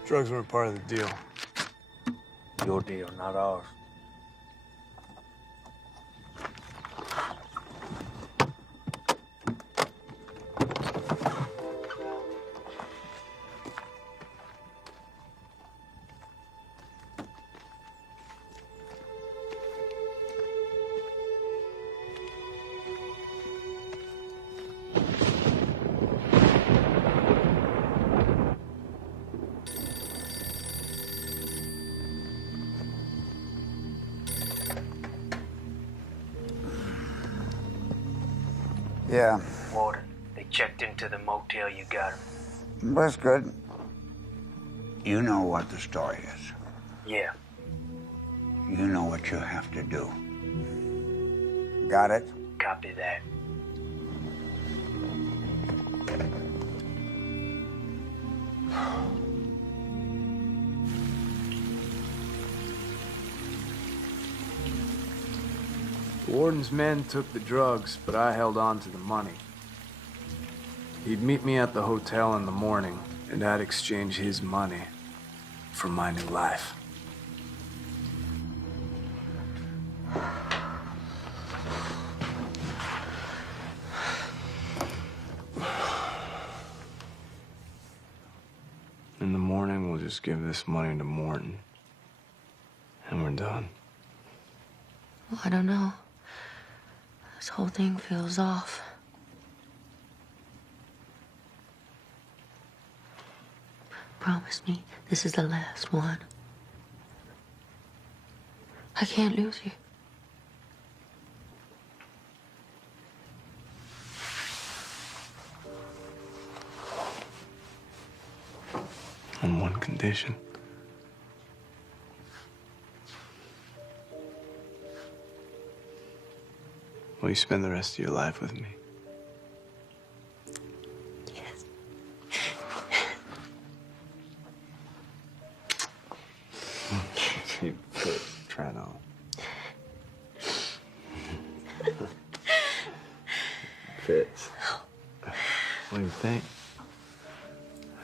Drugs weren't part of the deal. Your deal, not ours. Yeah. Warden, they checked into the motel you got him. That's good. You know what the story is. Yeah. You know what you have to do. Got it? Copy that. The warden's men took the drugs, but I held on to the money. He'd meet me at the hotel in the morning, and I'd exchange his money for my new life. In the morning, we'll just give this money to Morton, and we're done. Well, I don't know. This whole thing feels off. Promise me this is the last one. I can't lose you. On one condition. Will you spend the rest of your life with me? Yes. You quit trying on. Fits. What do you think?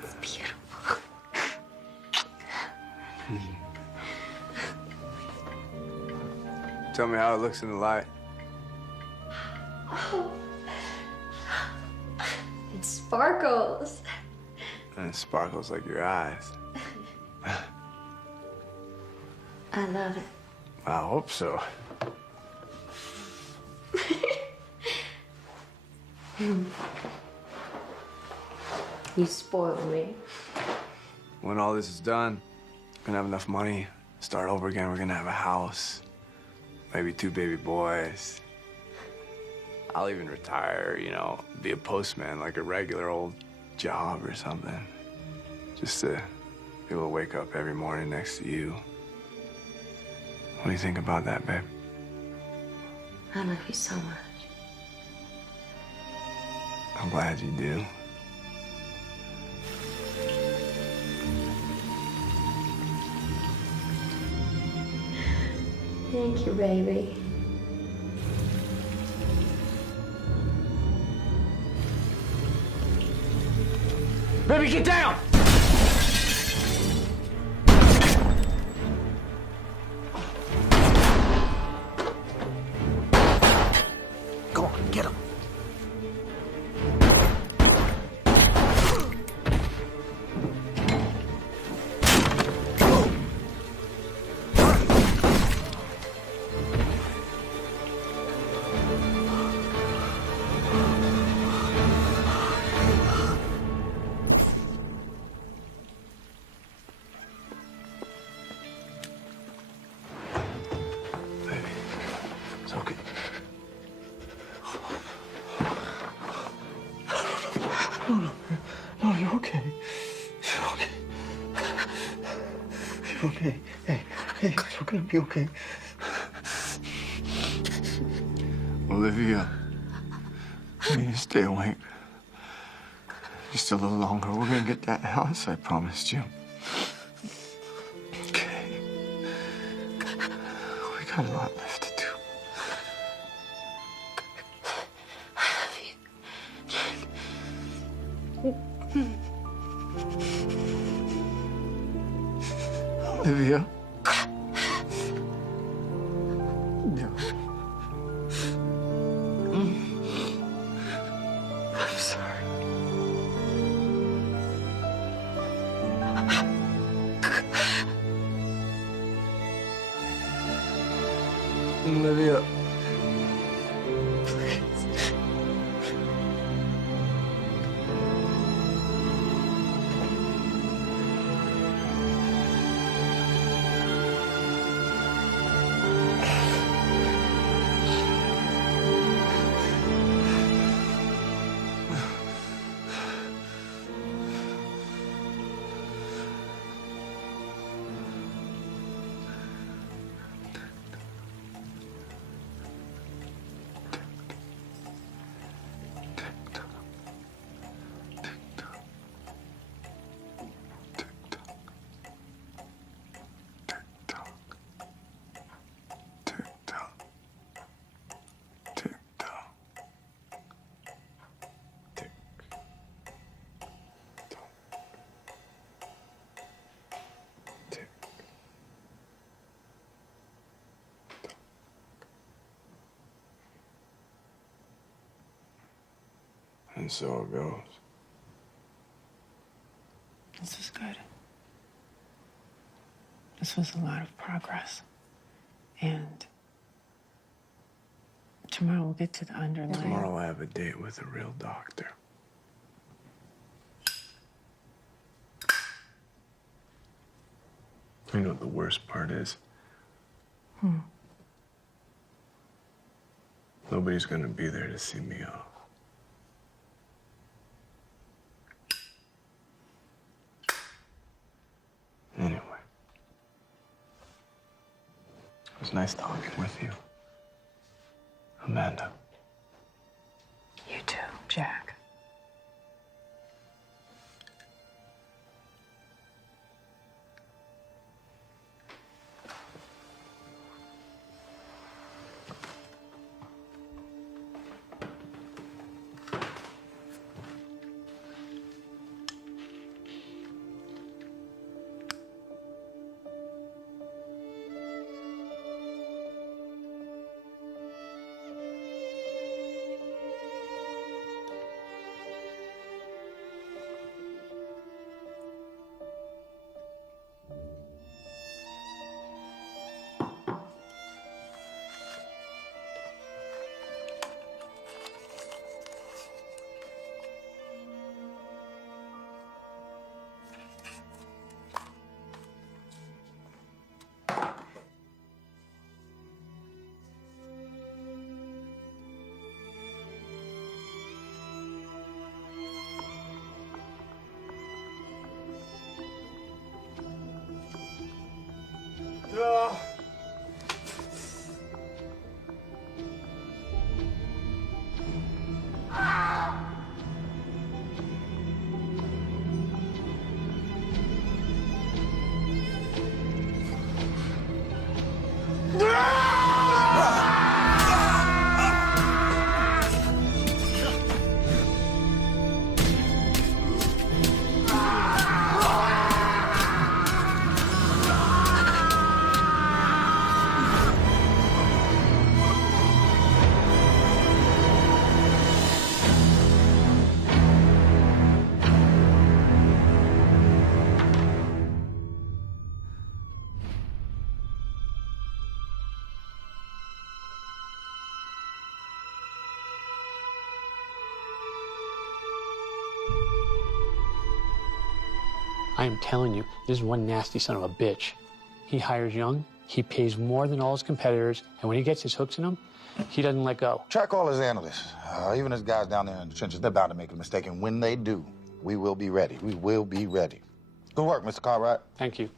It's beautiful. Tell me how it looks in the light. Oh. It sparkles. And it sparkles like your eyes. I love it. I hope so. You spoiled me. When all this is done, we're gonna have enough money, start over again. We're gonna have a house, maybe 2 baby boys. I'll even retire, you know, be a postman, like a regular old job or something. Just to be able to wake up every morning next to you. What do you think about that, babe? I love you so much. I'm glad you do. Thank you, baby. Baby, get down! Go on, get him. No, you're okay. You're okay. You're okay. Hey, you're gonna be okay. Olivia, you need to stay awake. Just a little longer. We're gonna get that house I promised you. Okay. We got a lot left to do. Olivia. I'm sorry. Olivia. And so it goes. This was good. This was a lot of progress. And tomorrow we'll get to the underlying. Tomorrow I have a date with a real doctor. You know what the worst part is? Nobody's gonna be there to see me off. Anyway, it was nice talking with you, Amanda. You too, Jack. I am telling you, this is one nasty son of a bitch. He hires young, he pays more than all his competitors, and when he gets his hooks in them, he doesn't let go. Track all his analysts, even his guys down there in the trenches. They're bound to make a mistake, and when they do, we will be ready. We will be ready. Good work, Mr. Cartwright. Thank you.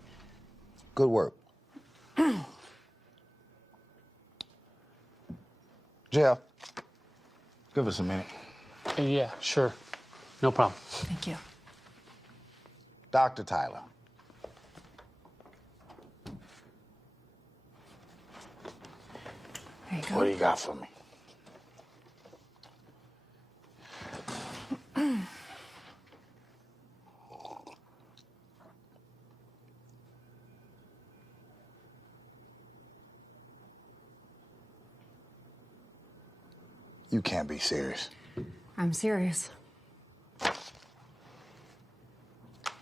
Good work. Jeff, give us a minute. Yeah, sure. No problem. Thank you. Dr. Tyler. There you go. What do you got for me? You can't be serious. I'm serious.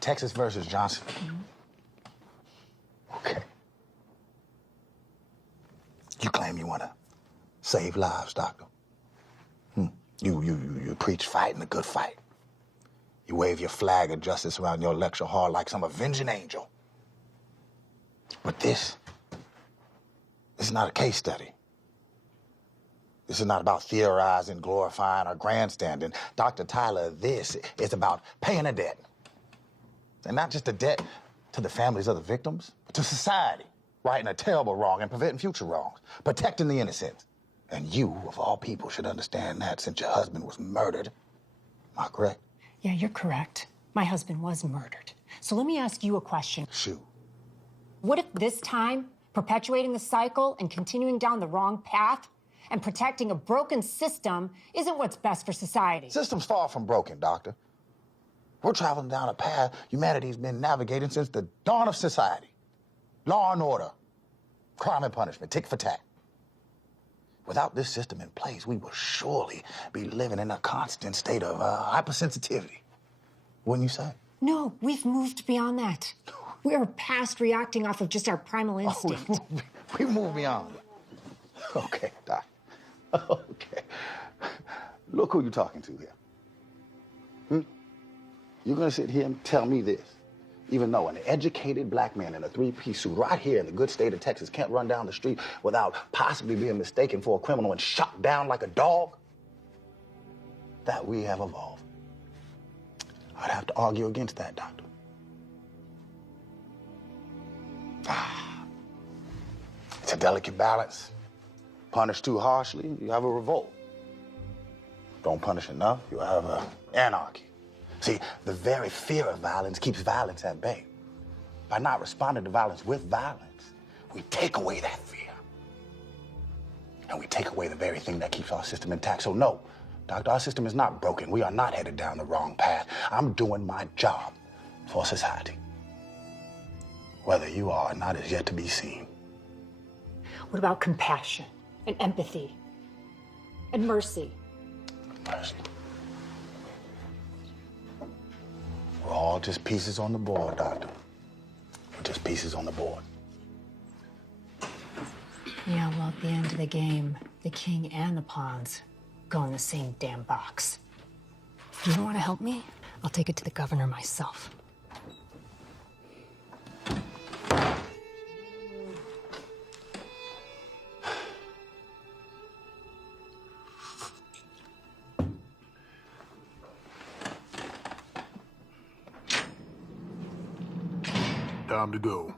Texas versus Johnson. Okay. You claim you want to save lives, doctor. You preach fighting a good fight. You wave your flag of justice around your lecture hall like some avenging angel. But this is not a case study. This is not about theorizing, glorifying, or grandstanding. Dr. Tyler, this is about paying a debt. And not just a debt to the families of the victims, but to society, righting a terrible wrong and preventing future wrongs, protecting the innocent. And you, of all people, should understand that since your husband was murdered. Am I correct? Yeah, you're correct. My husband was murdered. So let me ask you a question. Shoot. What if this time, perpetuating the cycle and continuing down the wrong path and protecting a broken system isn't what's best for society? System's far from broken, Doctor. We're traveling down a path humanity's been navigating since the dawn of society. Law and order, crime and punishment, tick for tat. Without this system in place, we will surely be living in a constant state of hypersensitivity. Wouldn't you say? No, we've moved beyond that. We're past reacting off of just our primal instinct. We moved beyond. Okay, Doc. Okay. Look who you're talking to here. You're gonna sit here and tell me this, even though an educated black man in a three-piece suit right here in the good state of Texas can't run down the street without possibly being mistaken for a criminal and shot down like a dog? That we have evolved. I'd have to argue against that, Doctor. It's a delicate balance. Punish too harshly, you have a revolt. Don't punish enough, you have anarchy. See, the very fear of violence keeps violence at bay. By not responding to violence with violence, we take away that fear. And we take away the very thing that keeps our system intact. So no, Doctor, our system is not broken. We are not headed down the wrong path. I'm doing my job for society. Whether you are or not is yet to be seen. What about compassion and empathy and mercy? Mercy. We're all just pieces on the board, Doctor. We're just pieces on the board. Yeah, well, at the end of the game, the king and the pawns go in the same damn box. You don't want to help me? I'll take it to the governor myself. Time to go.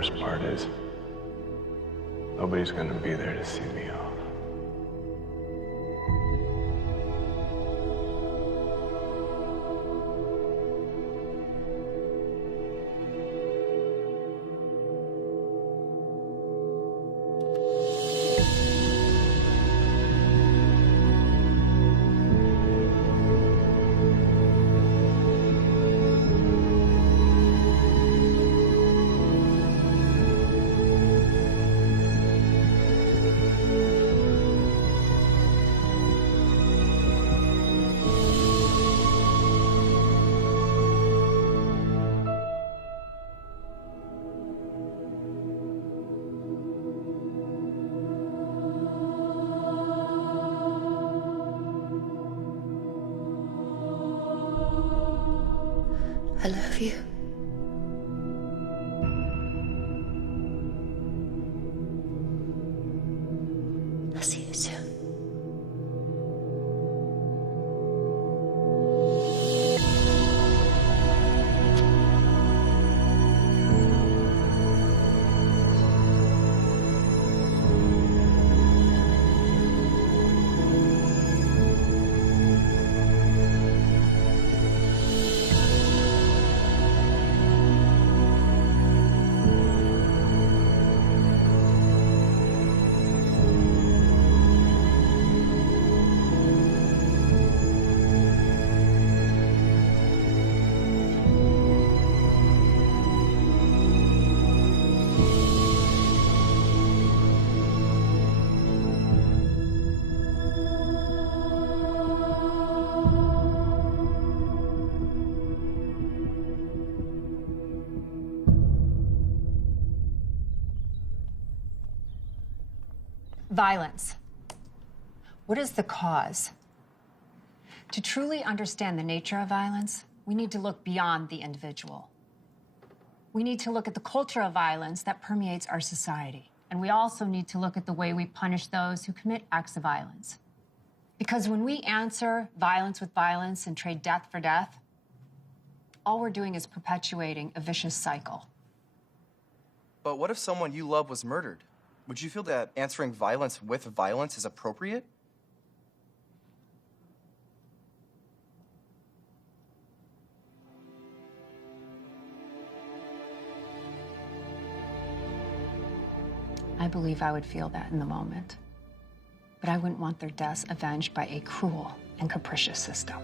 worst part is, nobody's gonna be there to see me off. I love you. I'll see you soon. Violence. What is the cause? To truly understand the nature of violence, we need to look beyond the individual. We need to look at the culture of violence that permeates our society. And we also need to look at the way we punish those who commit acts of violence. Because when we answer violence with violence and trade death for death, all we're doing is perpetuating a vicious cycle. But what if someone you love was murdered? Would you feel that answering violence with violence is appropriate? I believe I would feel that in the moment. But I wouldn't want their deaths avenged by a cruel and capricious system.